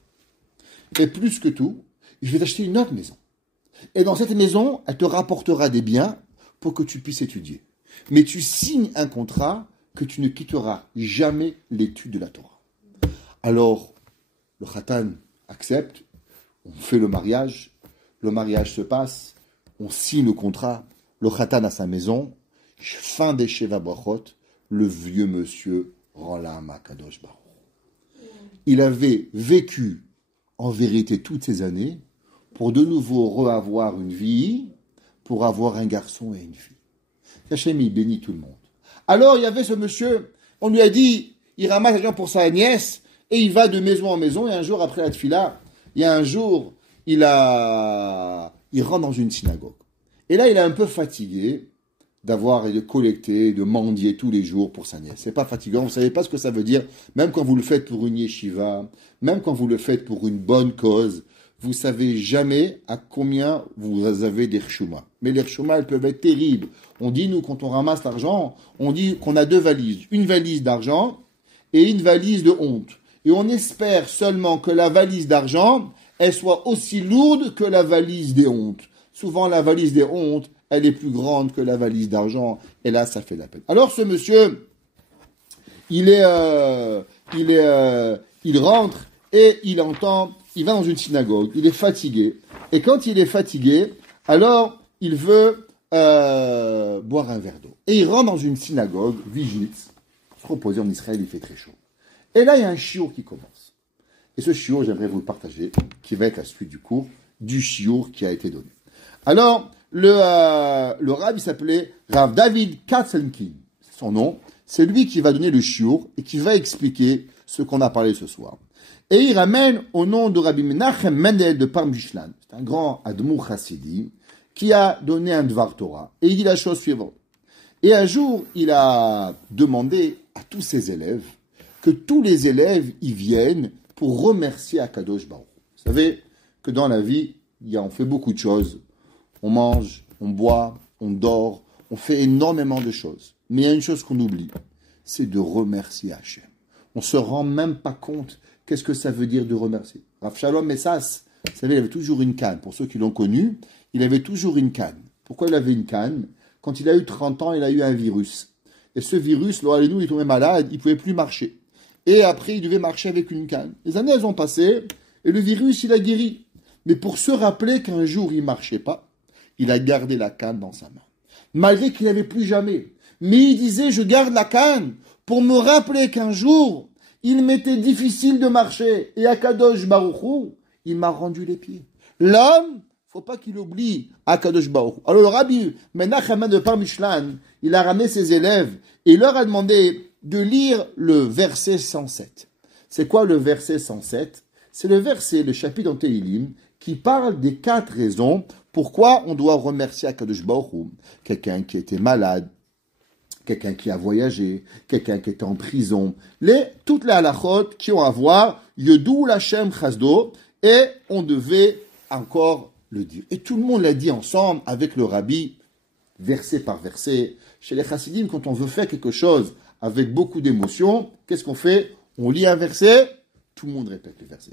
Et plus que tout, je vais t'acheter une autre maison. Et dans cette maison, elle te rapportera des biens pour que tu puisses étudier. Mais tu signes un contrat que tu ne quitteras jamais l'étude de la Torah. Alors, le Khatan accepte, on fait le mariage se passe, on signe le contrat, le Khatan a sa maison, fin des Sheva Brachot, le vieux monsieur rend l'âme à Kadosh Baruch. Il avait vécu en vérité toutes ces années pour de nouveau reavoir une vie, pour avoir un garçon et une fille. Hachem, il bénit tout le monde. Alors, il y avait ce monsieur, on lui a dit, il ramasse l'argent pour sa nièce, et il va de maison en maison, et un jour, après la tfila, il rentre dans une synagogue. Et là, il est un peu fatigué d'avoir et de collecter, de mendier tous les jours pour sa nièce. C'est pas fatigant, vous savez pas ce que ça veut dire, même quand vous le faites pour une yeshiva, même quand vous le faites pour une bonne cause, vous savez jamais à combien vous avez des rchouma. Mais les rchouma, elles peuvent être terribles. On dit, nous, quand on ramasse l'argent, on dit qu'on a deux valises. Une valise d'argent et une valise de honte. Et on espère seulement que la valise d'argent, elle soit aussi lourde que la valise des hontes. Souvent, la valise des hontes, elle est plus grande que la valise d'argent. Et là, ça fait la peine. Alors, ce monsieur, il rentre et il entend, il va dans une synagogue, il est fatigué. Et quand il est fatigué, alors, il veut boire un verre d'eau. Et il rentre dans une synagogue, Vignitz, proposée en Israël, il fait très chaud. Et là, il y a un shiur qui commence. Et ce shiur, j'aimerais vous le partager, qui va être la suite du cours, du shiur qui a été donné. Alors, le Rav, il s'appelait Rav David Katzenkin. C'est son nom. C'est lui qui va donner le shiur et qui va expliquer ce qu'on a parlé ce soir. Et il ramène au nom de Rabbi Menachem Mendel de Parmishlan. C'est un grand Admour Hassidi qui a donné un Dvar Torah. Et il dit la chose suivante. Et un jour, il a demandé à tous ses élèves que tous les élèves y viennent pour remercier Akadosh Baruch. Vous savez que dans la vie, on fait beaucoup de choses. On mange, on boit, on dort, on fait énormément de choses. Mais il y a une chose qu'on oublie, c'est de remercier Hachem. On ne se rend même pas compte qu'est-ce que ça veut dire de remercier. Rav Shalom Messas, vous savez, il avait toujours une canne. Pour ceux qui l'ont connu, il avait toujours une canne. Pourquoi il avait une canne? Quand il a eu 30 ans, il a eu un virus. Et ce virus, il est tombé malade, il ne pouvait plus marcher. Et après, il devait marcher avec une canne. Les années, elles ont passé, et le virus, il a guéri. Mais pour se rappeler qu'un jour, il ne marchait pas, il a gardé la canne dans sa main. Malgré qu'il n'avait plus jamais. Mais il disait, je garde la canne pour me rappeler qu'un jour, il m'était difficile de marcher. Et Akadosh Baruchou, il m'a rendu les pieds. L'homme, faut pas qu'il oublie Akadosh Baruchou. Alors le Rabbi Menachem de Parmishlan, il a ramené ses élèves et il leur a demandé de lire le verset 107. C'est quoi le verset 107? C'est le verset, le chapitre en Tehillim, qui parle des 4 raisons pourquoi on doit remercier Akadosh Baruchou. Quelqu'un qui était malade, quelqu'un qui a voyagé, quelqu'un qui était en prison, toutes les halachot qui ont à voir Yodou Lachem Chasdo, et on devait encore le dire. Et tout le monde l'a dit ensemble avec le rabbi, verset par verset. Chez les chassidim, quand on veut faire quelque chose avec beaucoup d'émotion, qu'est-ce qu'on fait? On lit un verset, tout le monde répète le verset.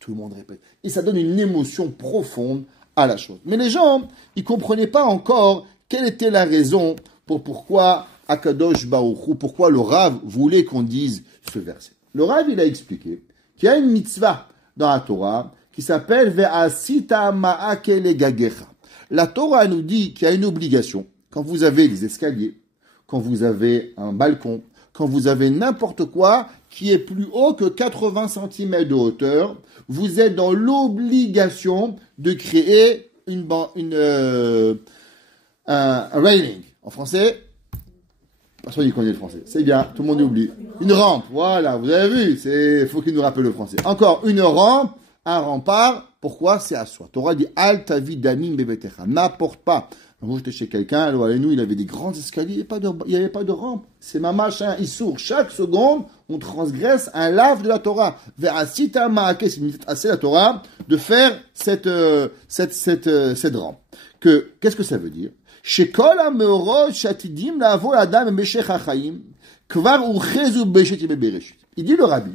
Tout le monde répète. Et ça donne une émotion profonde à la chose. Mais les gens, ils ne comprenaient pas encore quelle était la raison pourquoi Akadosh Baruch Hu, pourquoi le Rav voulait qu'on dise ce verset. Le Rav, il a expliqué qu'il y a une mitzvah dans la Torah qui s'appelle Ve'asita ma'akele gagecha. La Torah nous dit qu'il y a une obligation quand vous avez des escaliers, quand vous avez un balcon, quand vous avez n'importe quoi qui est plus haut que 80 cm de hauteur, vous êtes dans l'obligation de créer un railing. En français, personne n'y connaît le français. C'est bien, tout le monde oublie. Une rampe, voilà, vous avez vu, il faut qu'il nous rappelle le français. Encore une rampe, un rempart. Pourquoi? C'est à soi. Torah dit, Al tavi damim bebetecha. N'apporte pas. Un jour, j'étais chez quelqu'un, alors nous, il avait des grands escaliers, il n'y avait pas de rampe. C'est ma machin, il sourd. Chaque seconde, on transgresse un lave de la Torah. Ve'asita ma'ake, c'est assez la Torah, de faire cette rampe. Qu'est-ce que ça veut dire? Shekol ha'meorot shatidim la'avo l'adam b'meshech ha'chaim, kvar uchezu b'shet bebereshit. Il dit le rabbi,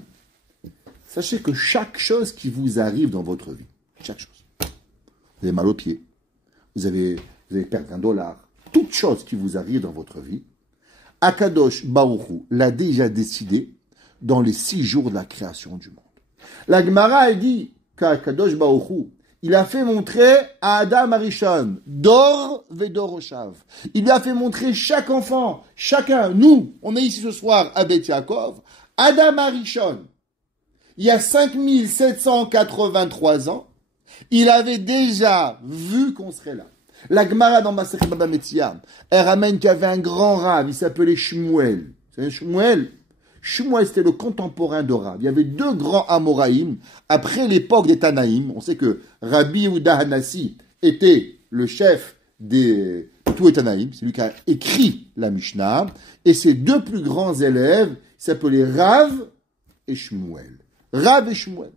sachez que chaque chose qui vous arrive dans votre vie, chaque chose, vous avez mal aux pieds, vous avez perdu $1, toute chose qui vous arrive dans votre vie, Akadosh Baruch Hu l'a déjà décidé dans les 6 jours de la création du monde. La Gemara, elle dit qu'Akadosh Baruch Hu, il a fait montrer à Adam Arishon, Dor Vedoroshav. Il lui a fait montrer chaque enfant, chacun, nous, on est ici ce soir à Beth Yaakov, Adam Arishon, il y a 5783 ans, il avait déjà vu qu'on serait là. La Gemara dans Masechet Baba Metzia, elle ramène qu'il y avait un grand rave, il s'appelait Shmuel. Vous savez Shmuel? Shmuel, c'était le contemporain de Rav. Il y avait 2 grands Amoraïm après l'époque des Tanaïm. On sait que Rabbi Yehuda Hanassi était le chef de tous les Tanaïm. C'est lui qui a écrit la Mishnah. Et ses 2 plus grands élèves s'appelaient Rav et Shmuel. Rav et Shmuel.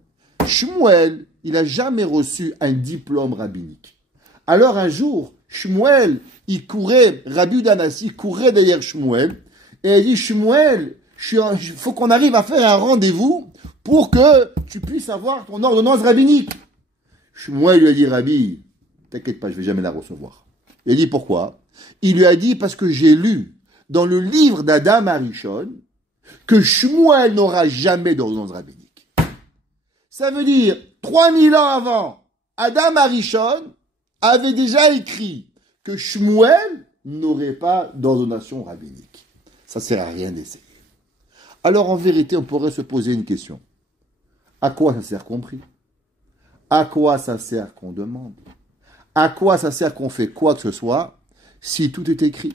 Shmuel, il n'a jamais reçu un diplôme rabbinique. Alors un jour, Shmuel, il courait, Rabbi Yehuda Hanassi courait derrière Shmuel, et il dit, Shmuel, il faut qu'on arrive à faire un rendez-vous pour que tu puisses avoir ton ordonnance rabbinique. Shmuel lui a dit, Rabbi, t'inquiète pas, je vais jamais la recevoir. Il a dit, pourquoi? Il lui a dit, parce que j'ai lu dans le livre d'Adam Arishon que Shmuel n'aura jamais d'ordonnance rabbinique. Ça veut dire, 3000 ans avant, Adam Arishon avait déjà écrit que Shmuel n'aurait pas d'ordonnation rabbinique. Ça ne sert à rien d'essayer. Alors en vérité, on pourrait se poser une question. À quoi ça sert qu'on prie? À quoi ça sert qu'on demande? À quoi ça sert qu'on fait quoi que ce soit si tout est écrit?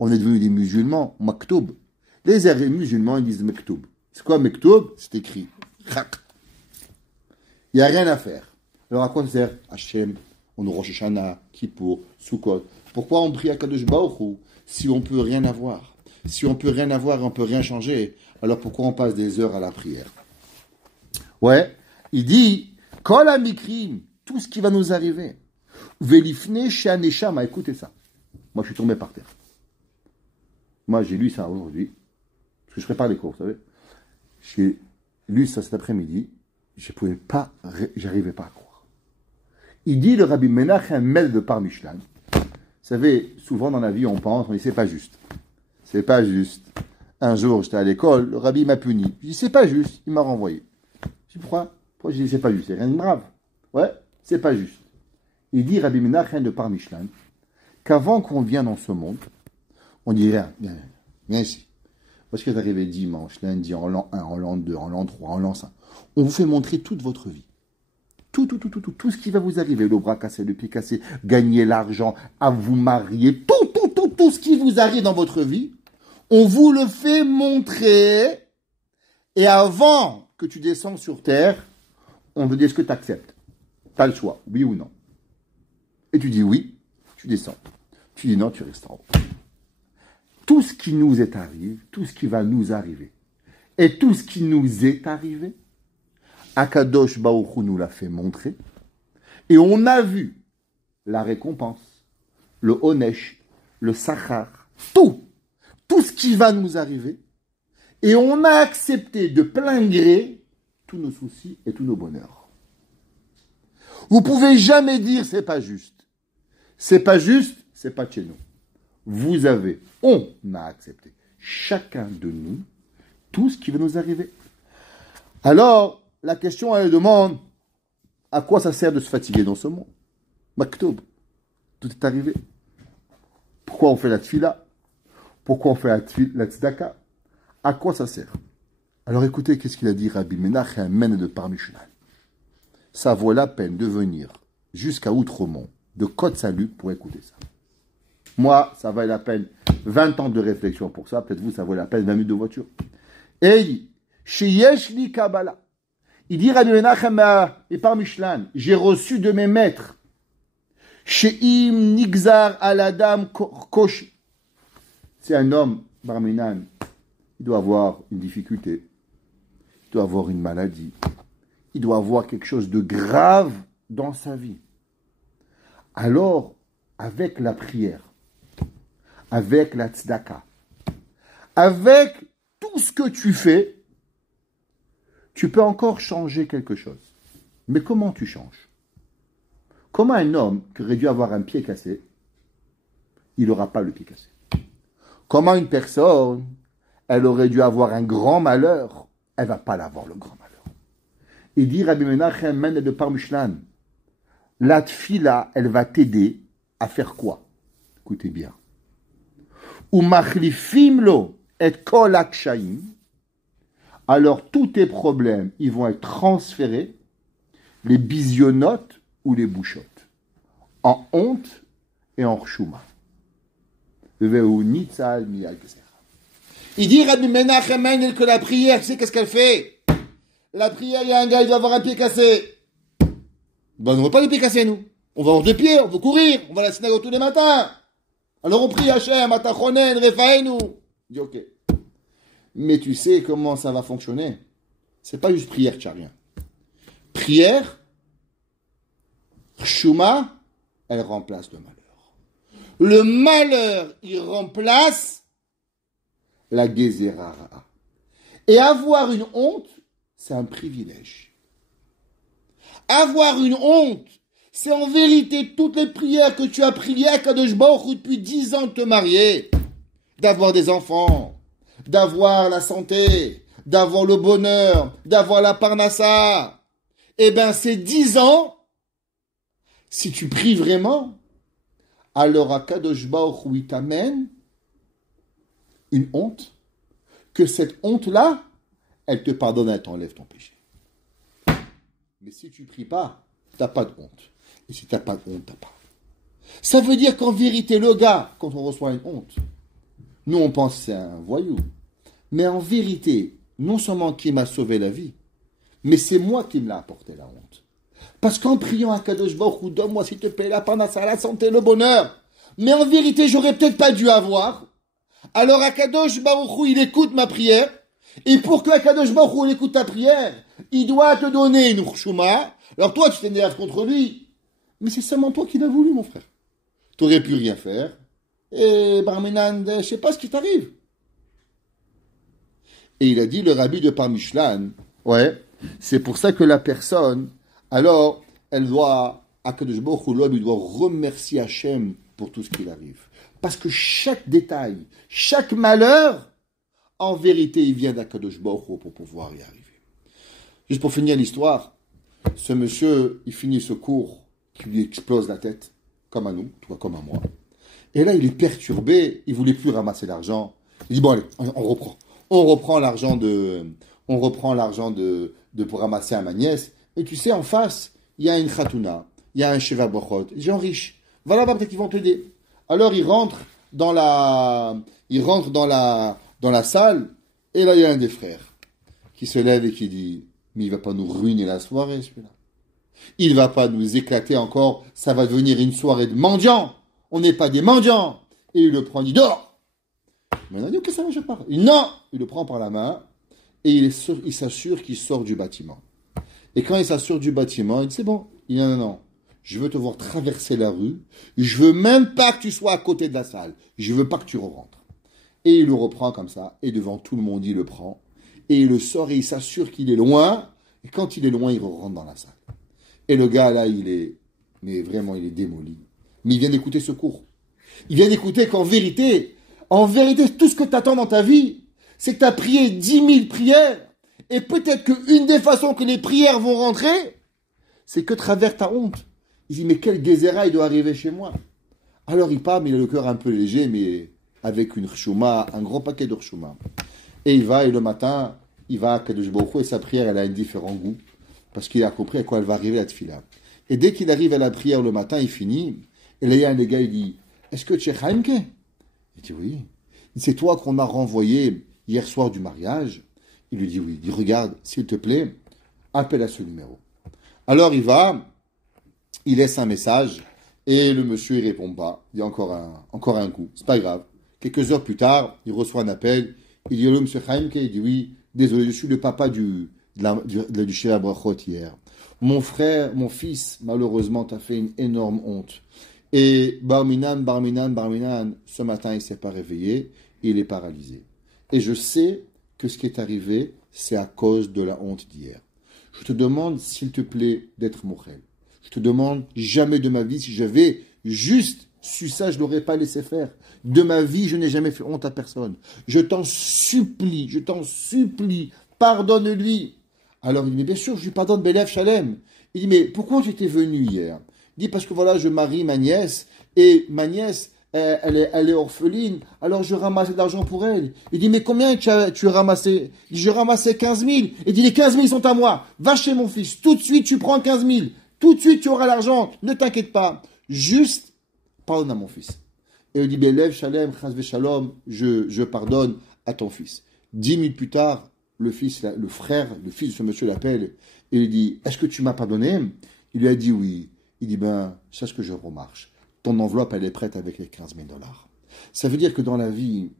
On est devenus des musulmans, maktoub. Les musulmans, ils disent maktoub. C'est quoi maktoub? C'est écrit. Il n'y a rien à faire. Alors à quoi ça sert? Hachem, on nous Rosh Hashanah, Kippour, Sukkot. Pourquoi on prie à Kadosh Baruch Hu si on ne peut rien avoir? Si on ne peut rien avoir et on ne peut rien changer, alors pourquoi on passe des heures à la prière? Ouais, il dit, Kol amikrim, tout ce qui va nous arriver. Velifne shaneshama, écoutez ça. Moi, je suis tombé par terre. Moi, j'ai lu ça aujourd'hui, parce que je prépare les cours, vous savez. J'ai lu ça cet après-midi, j'arrivais pas à croire. Il dit, le Rabbi Menachem Mel de Par Michelin. Vous savez, souvent dans la vie, on pense, on dit, c'est pas juste. C'est pas juste. Un jour, j'étais à l'école, le rabbi m'a puni. Je dis, c'est pas juste, il m'a renvoyé. Je dis, pourquoi? Pourquoi je dis, c'est pas juste, c'est rien de grave. Ouais, c'est pas juste. Il dit, Rabbi Menachem de Par Michelin, qu'avant qu'on vienne dans ce monde, on dit, viens ici. Parce que vous arrivez dimanche, lundi, en l'an 1, en l'an 2, en l'an 3, en l'an 5. On vous fait montrer toute votre vie. Tout ce qui va vous arriver, le bras cassé, le pied cassé, gagner l'argent, à vous marier, tout ce qui vous arrive dans votre vie, on vous le fait montrer, et avant que tu descendes sur terre, on te dit, est-ce que tu acceptes? Tu as le choix, oui ou non. Et tu dis oui, tu descends. Tu dis non, tu restes en haut. Tout ce qui nous est arrivé, tout ce qui va nous arriver, et tout ce qui nous est arrivé, Akadosh Baruch Hu nous l'a fait montrer, et on a vu la récompense, le onesh, le sachar, tout ce qui va nous arriver, et on a accepté de plein gré tous nos soucis et tous nos bonheurs. Vous pouvez jamais dire c'est pas juste. C'est pas juste, c'est pas de chez nous. On a accepté, chacun de nous, tout ce qui va nous arriver. Alors, la question, elle demande à quoi ça sert de se fatiguer dans ce monde. Maktoub, tout est arrivé. Pourquoi on fait la tfila? Pourquoi on fait la tzedaka? À quoi ça sert? Alors écoutez, qu'est-ce qu'il a dit Rabbi Menachem Mendel de Parmishlan. Ça vaut la peine de venir jusqu'à Outremont, de Côte-Salut, pour écouter ça. Moi, ça vaut la peine 20 ans de réflexion pour ça. Peut-être vous, ça vaut la peine 20 minutes de voiture. Et chez Yeshli Kabbalah, il dit Rabbi Menachem et Parmishlan, j'ai reçu de mes maîtres, chez Im Nigzar Aladam Koshi. C'est un homme, Barminan, il doit avoir une difficulté, il doit avoir une maladie, il doit avoir quelque chose de grave dans sa vie. Alors, avec la prière, avec la tzedaka, avec tout ce que tu fais, tu peux encore changer quelque chose. Mais comment tu changes? Comment un homme qui aurait dû avoir un pied cassé, il n'aura pas le pied cassé? Comment une personne, elle aurait dû avoir un grand malheur, elle ne va pas l'avoir le grand malheur. Il dit Rabbi Menachem Mendel de Parmishlan, la tfila, elle va t'aider à faire quoi? Écoutez bien. Ou machlifim lo et kol akshaim, alors tous tes problèmes, ils vont être transférés, les bisionotes ou les bouchottes, en honte et en chouma. Il dit Rabbi Menachem Mendel que la prière, tu sais qu'est-ce qu'elle fait? La prière, il y a un gars, il doit avoir un pied cassé. Ben, on ne veut pas les pieds cassés, nous. On va avoir deux pieds, on veut courir, on va à la synagogue tous les matins. Alors on prie Hachem, Atachonen, Refaenu. Il dit ok. Mais tu sais comment ça va fonctionner? C'est pas juste prière, tu n'as rien. Prière, Shuma, elle remplace le malheur. Le malheur, il remplace la Gezerara. Et avoir une honte, c'est un privilège. Avoir une honte, c'est en vérité toutes les prières que tu as priées à Kadosh Baruch Hu depuis 10 ans de te marier, d'avoir des enfants, d'avoir la santé, d'avoir le bonheur, d'avoir la parnassa. Eh bien, ces 10 ans, si tu pries vraiment, alors à Kadosh Baruch Hu, il t'amène une honte, que cette honte-là, elle te pardonne, elle t'enlève ton péché. Mais si tu ne pries pas, tu n'as pas de honte. Et si tu n'as pas de honte, tu n'as pas. Ça veut dire qu'en vérité, le gars, quand on reçoit une honte, nous on pense que c'est un voyou. Mais en vérité, non seulement qu'il m'a sauvé la vie, mais c'est moi qui me l'a apporté la honte. Parce qu'en priant à Kadosh Baruch Hu, donne-moi s'il te plaît la parnassa, la santé, le bonheur. Mais en vérité, j'aurais peut-être pas dû avoir. Alors Akadosh Baruch Hu, il écoute ma prière. Et pour que Akadosh Baruch Hu, il écoute ta prière, il doit te donner une chouma. Alors toi, tu t'énerves contre lui. Mais c'est seulement toi qui l'as voulu, mon frère. Tu n'aurais pu rien faire. Et Barminan, je ne sais pas ce qui t'arrive. Et il a dit, le rabbi de Parmishlan, ouais, c'est pour ça que la personne, alors, elle doit, Akadosh Baruch Hu, l'homme, il doit remercier Hachem pour tout ce qui arrive. Parce que chaque détail, chaque malheur, en vérité, il vient d'Akadosh Baruch Hu pour pouvoir y arriver. Juste pour finir l'histoire, ce monsieur, il finit ce cours qui lui explose la tête, comme à nous, toi comme à moi. Et là, il est perturbé, il voulait plus ramasser l'argent. Il dit, bon allez, on reprend. On reprend l'argent pour ramasser à ma nièce. Et tu sais, en face, il y a une khatouna, il y a un sheva bochot, des gens riches. Voilà, peut-être qu'ils vont t'aider. Alors il rentre dans la salle, et là il y a un des frères qui se lève et qui dit, mais il va pas nous ruiner la soirée, celui-là. Il va pas nous éclater encore, ça va devenir une soirée de mendiants. On n'est pas des mendiants. Et il le prend, il dort. Mais on a dit, ok, ça va, je pars. Non, il le prend par la main, et il s'assure qu'il sort du bâtiment. Et quand il s'assure du bâtiment, il dit, c'est bon. Il dit, non. Je veux te voir traverser la rue. Je veux même pas que tu sois à côté de la salle. Je veux pas que tu rentres. Et il le reprend comme ça. Et devant tout le monde, il le prend. Et il le sort et il s'assure qu'il est loin. Et quand il est loin, il rentre dans la salle. Et le gars, là, mais vraiment, il est démoli. Mais il vient d'écouter ce cours. Il vient d'écouter qu'en vérité, tout ce que tu attends dans ta vie, c'est que tu as prié 10 000 prières. Et peut-être qu'une des façons que les prières vont rentrer, c'est que travers ta honte. Il dit, mais quel gézéra il doit arriver chez moi. Alors il part, mais il a le cœur un peu léger, mais avec une chouma, un gros paquet de chouma. Et il va, et le matin, il va à Kadosh Baruch Hu, et sa prière, elle a un différent goût, parce qu'il a compris à quoi elle va arriver, la tefila. Et dès qu'il arrive à la prière le matin, il finit, et là, il y a un des gars, il dit, est-ce que tu es Chaimke? Il dit, oui. C'est toi qu'on a renvoyé hier soir du mariage? Il lui dit, oui. Il dit, regarde, s'il te plaît, appelle à ce numéro. Alors il va, il laisse un message, et le monsieur, il répond pas. Il dit encore un coup. C'est pas grave. Quelques heures plus tard, il reçoit un appel. Il dit, allô, monsieur Chaimke? Il dit, oui. Désolé, je suis le papa du Sheva Brachot hier. Mon frère, mon fils, malheureusement, t'a fait une énorme honte. Et Barminan, ce matin, il ne s'est pas réveillé. Il est paralysé. Et je sais que ce qui est arrivé, c'est à cause de la honte d'hier. Je te demande, s'il te plaît, d'être mochel. Je te demande, jamais de ma vie, si j'avais juste su ça, je ne l'aurais pas laissé faire. De ma vie, je n'ai jamais fait honte à personne. Je t'en supplie, pardonne-lui. Alors il dit, mais bien sûr, je lui pardonne, Belev Shalem. Il dit, mais pourquoi tu étais venu hier? Il dit, parce que voilà, je marie ma nièce, et ma nièce, elle est orpheline, alors je ramassais de l'argent pour elle. Il dit, mais combien tu as ramassé? Il dit, je ramassais 15 000. Il dit, les 15 000 sont à moi. Va chez mon fils, tout de suite tu prends 15 000. Tout de suite tu auras l'argent, ne t'inquiète pas. Juste, pardonne à mon fils. Et il dit, Belev Shalem, Chazve Shalom, je pardonne à ton fils. 10 minutes plus tard, le fils de ce monsieur l'appelle, et lui dit, est-ce que tu m'as pardonné? Il lui a dit oui. Il dit, sache que je remarche. Ton enveloppe, elle est prête avec les 15 000 $. Ça veut dire que dans la vie,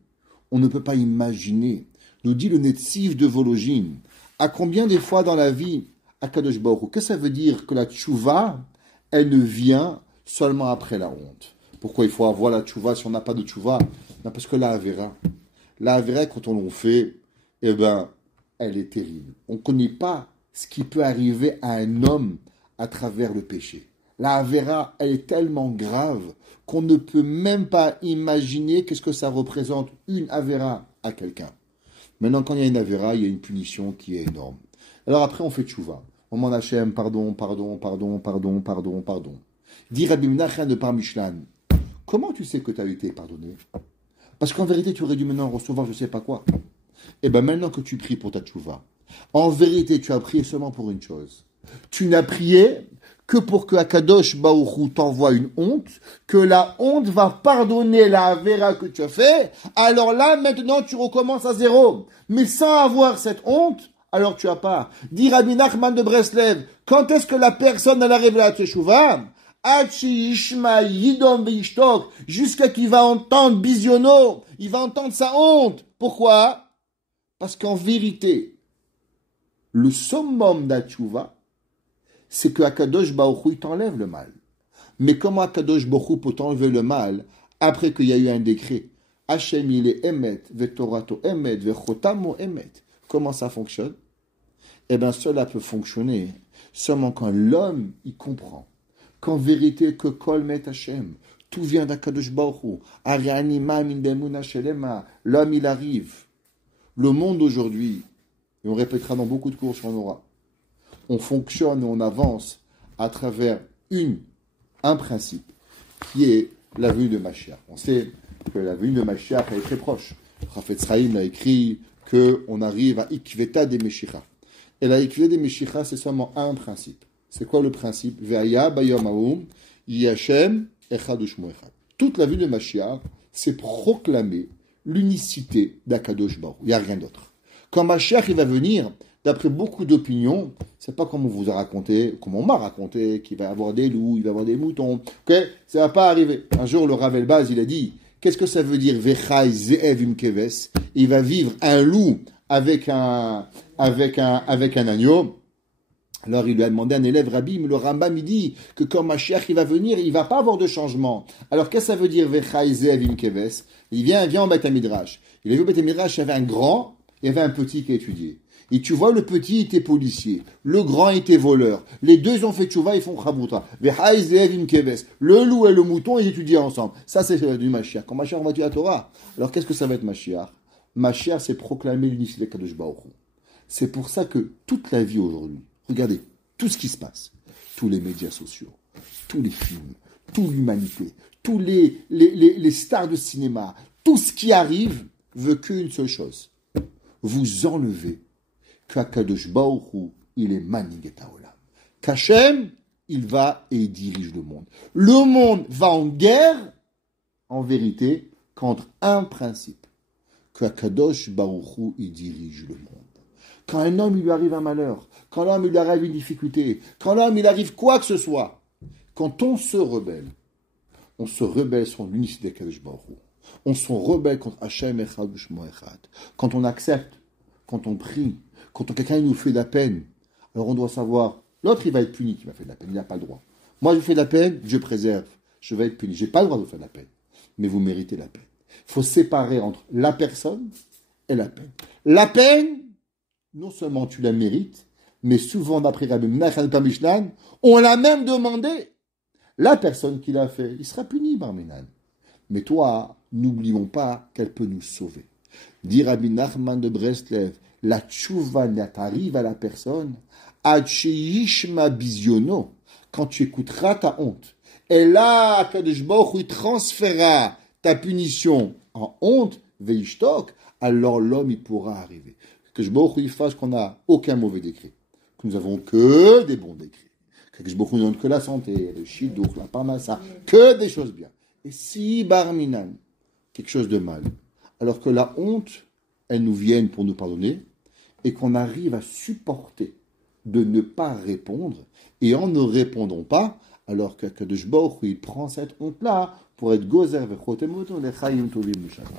on ne peut pas imaginer, nous dit le Netziv de Vologine, à combien des fois dans la vie, à Kadosh Baruch Hu, que ça veut dire que la tchouva, elle ne vient seulement après la honte. Pourquoi il faut avoir la tchouva si on n'a pas de tchouva? Parce que la Avera, quand on l'en fait, elle est terrible. On ne connaît pas ce qui peut arriver à un homme à travers le péché. La Avera, elle est tellement grave qu'on ne peut même pas imaginer qu'est-ce que ça représente une Avera à quelqu'un. Maintenant, quand il y a une Avera, il y a une punition qui est énorme. Alors après, on fait tchouva. On m'en Hachem, pardon. Dit Rabbi Menachem de Par Mishlan, comment tu sais que tu as été pardonné? Parce qu'en vérité, tu aurais dû maintenant recevoir je ne sais pas quoi. Et maintenant que tu pries pour ta tchouva, en vérité, tu as prié seulement pour une chose. Tu n'as prié que pour que Akadosh Baruch Hu t'envoie une honte, que la honte va pardonner la Avera que tu as fait. Alors là, maintenant, tu recommences à zéro. Mais sans avoir cette honte, alors tu as pas. Dit Rabbi Nachman de Breslev, quand est-ce que la personne elle arrive à la tchouva? Jusqu'à qu'il va entendre Bisiono, il va entendre sa honte. Pourquoi? Parce qu'en vérité, le summum d'Atchouva, c'est que Akadosh Baruch Hu t'enlève le mal. Mais comment Akadosh Baruch Hu peut t'enlever le mal après qu'il y a eu un décret? Hachem il est Emet, Vetorato Emet, Vechotamo Emet. Comment ça fonctionne? Cela peut fonctionner seulement quand l'homme y comprend. Qu'en vérité, que Kol Met Hachem, tout vient d'Akadosh Baruch Hu. Arianima min bemuna shelema. L'homme il arrive. Le monde aujourd'hui, et on répétera dans beaucoup de cours qu'on aura, on fonctionne et on avance à travers un principe, qui est la venue de Mashiach. On sait que la venue de Mashiach est très proche. Chafetz Chaim a écrit qu'on arrive à Ikveta des Meshicha. Et la Ikveta des Meshicha, c'est seulement un principe. C'est quoi le principe? Ve'aya bayom ha'um, Yashem echad u'shmo echad. Toute la venue de Mashiach, c'est proclamer l'unicité d'Akadosh Baruch Hu. Il n'y a rien d'autre. Quand Mashiach il va venir, d'après beaucoup d'opinions, c'est pas comme on vous a raconté, comme on m'a raconté, qu'il va y avoir des loups, il va y avoir des moutons. Okay? Ça va pas arriver. Un jour, le Rav Elbaz, il a dit, qu'est-ce que ça veut dire Vechai ze'ev im keves? Il va vivre un loup avec un agneau. Alors il lui a demandé un élève Rabbi, mais le Rambam il dit que quand Mashiach il va venir, il va pas avoir de changement. Alors qu'est-ce que ça veut dire Vechai ze'ev im keves? Il vient en Beth Midrash. Il a vu au Beth Midrash, il y avait un grand, il y avait un petit qui a étudié. Et tu vois, le petit était policier, le grand était voleur. Les deux ont fait tchouva, ils font chabouta. Le loup et le mouton, ils étudient ensemble. Ça, c'est du Mashiach. Quand Mashiach va tuer la Torah, alors qu'est-ce que ça va être Mashiach? Mashiach, c'est proclamer l'unicité de Kadosh Baruch Hu. C'est pour ça que toute la vie aujourd'hui, regardez, tout ce qui se passe, tous les médias sociaux, tous les films, toute l'humanité, tous les stars de cinéma, tout ce qui arrive veut qu'une seule chose. Vous enlevez qu'Akadosh Baruch Hu, il est Manig Haolam. Qu'Hachem, il va et il dirige le monde. Le monde va en guerre, en vérité, contre un principe. Qu'Akadosh Baruch Hu, il dirige le monde. Quand un homme, il lui arrive un malheur, quand l'homme, il lui arrive une difficulté, quand l'homme, il arrive quoi que ce soit, quand on se rebelle sur l'unicité d'Akadosh Baruch Hu. On se rebelle contre Hachem Echad U'Shmo Echad. Quand on accepte, quand on prie, quand quelqu'un nous fait de la peine, alors on doit savoir, l'autre il va être puni qui m'a fait de la peine, il n'a pas le droit. Moi je fais de la peine, je préserve, je vais être puni. Je n'ai pas le droit de vous faire de la peine, mais vous méritez la peine. Il faut séparer entre la personne et la peine. La peine, non seulement tu la mérites, mais souvent d'après Rabbi Menachem Mishnan, on l'a même demandé. La personne qui l'a fait, il sera puni, Barminan. Mais toi, n'oublions pas qu'elle peut nous sauver. Dit Rabbi Nachman de Breslev, la tchouva t'arrive à la personne, ad sheishma bisiono, quand tu écouteras ta honte. Et là, Kadosh Baruch Hu transférera ta punition en honte, veishtok, alors l'homme il pourra arriver. Kadosh Baruch Hu fasse qu'on n'a aucun mauvais décret, que nous avons que des bons décrets. Kadosh Baruch Hu ne donne que la santé, le shidduch, la parnassa, que des choses bien. Et si barminan, quelque chose de mal, alors que la honte, elle nous vienne pour nous pardonner, et qu'on arrive à supporter de ne pas répondre, et en ne répondant pas, alors qu'Akadosh Baruch Hu, il prend cette honte-là pour être gozer vechotem oto lechayim tovim l'shalom.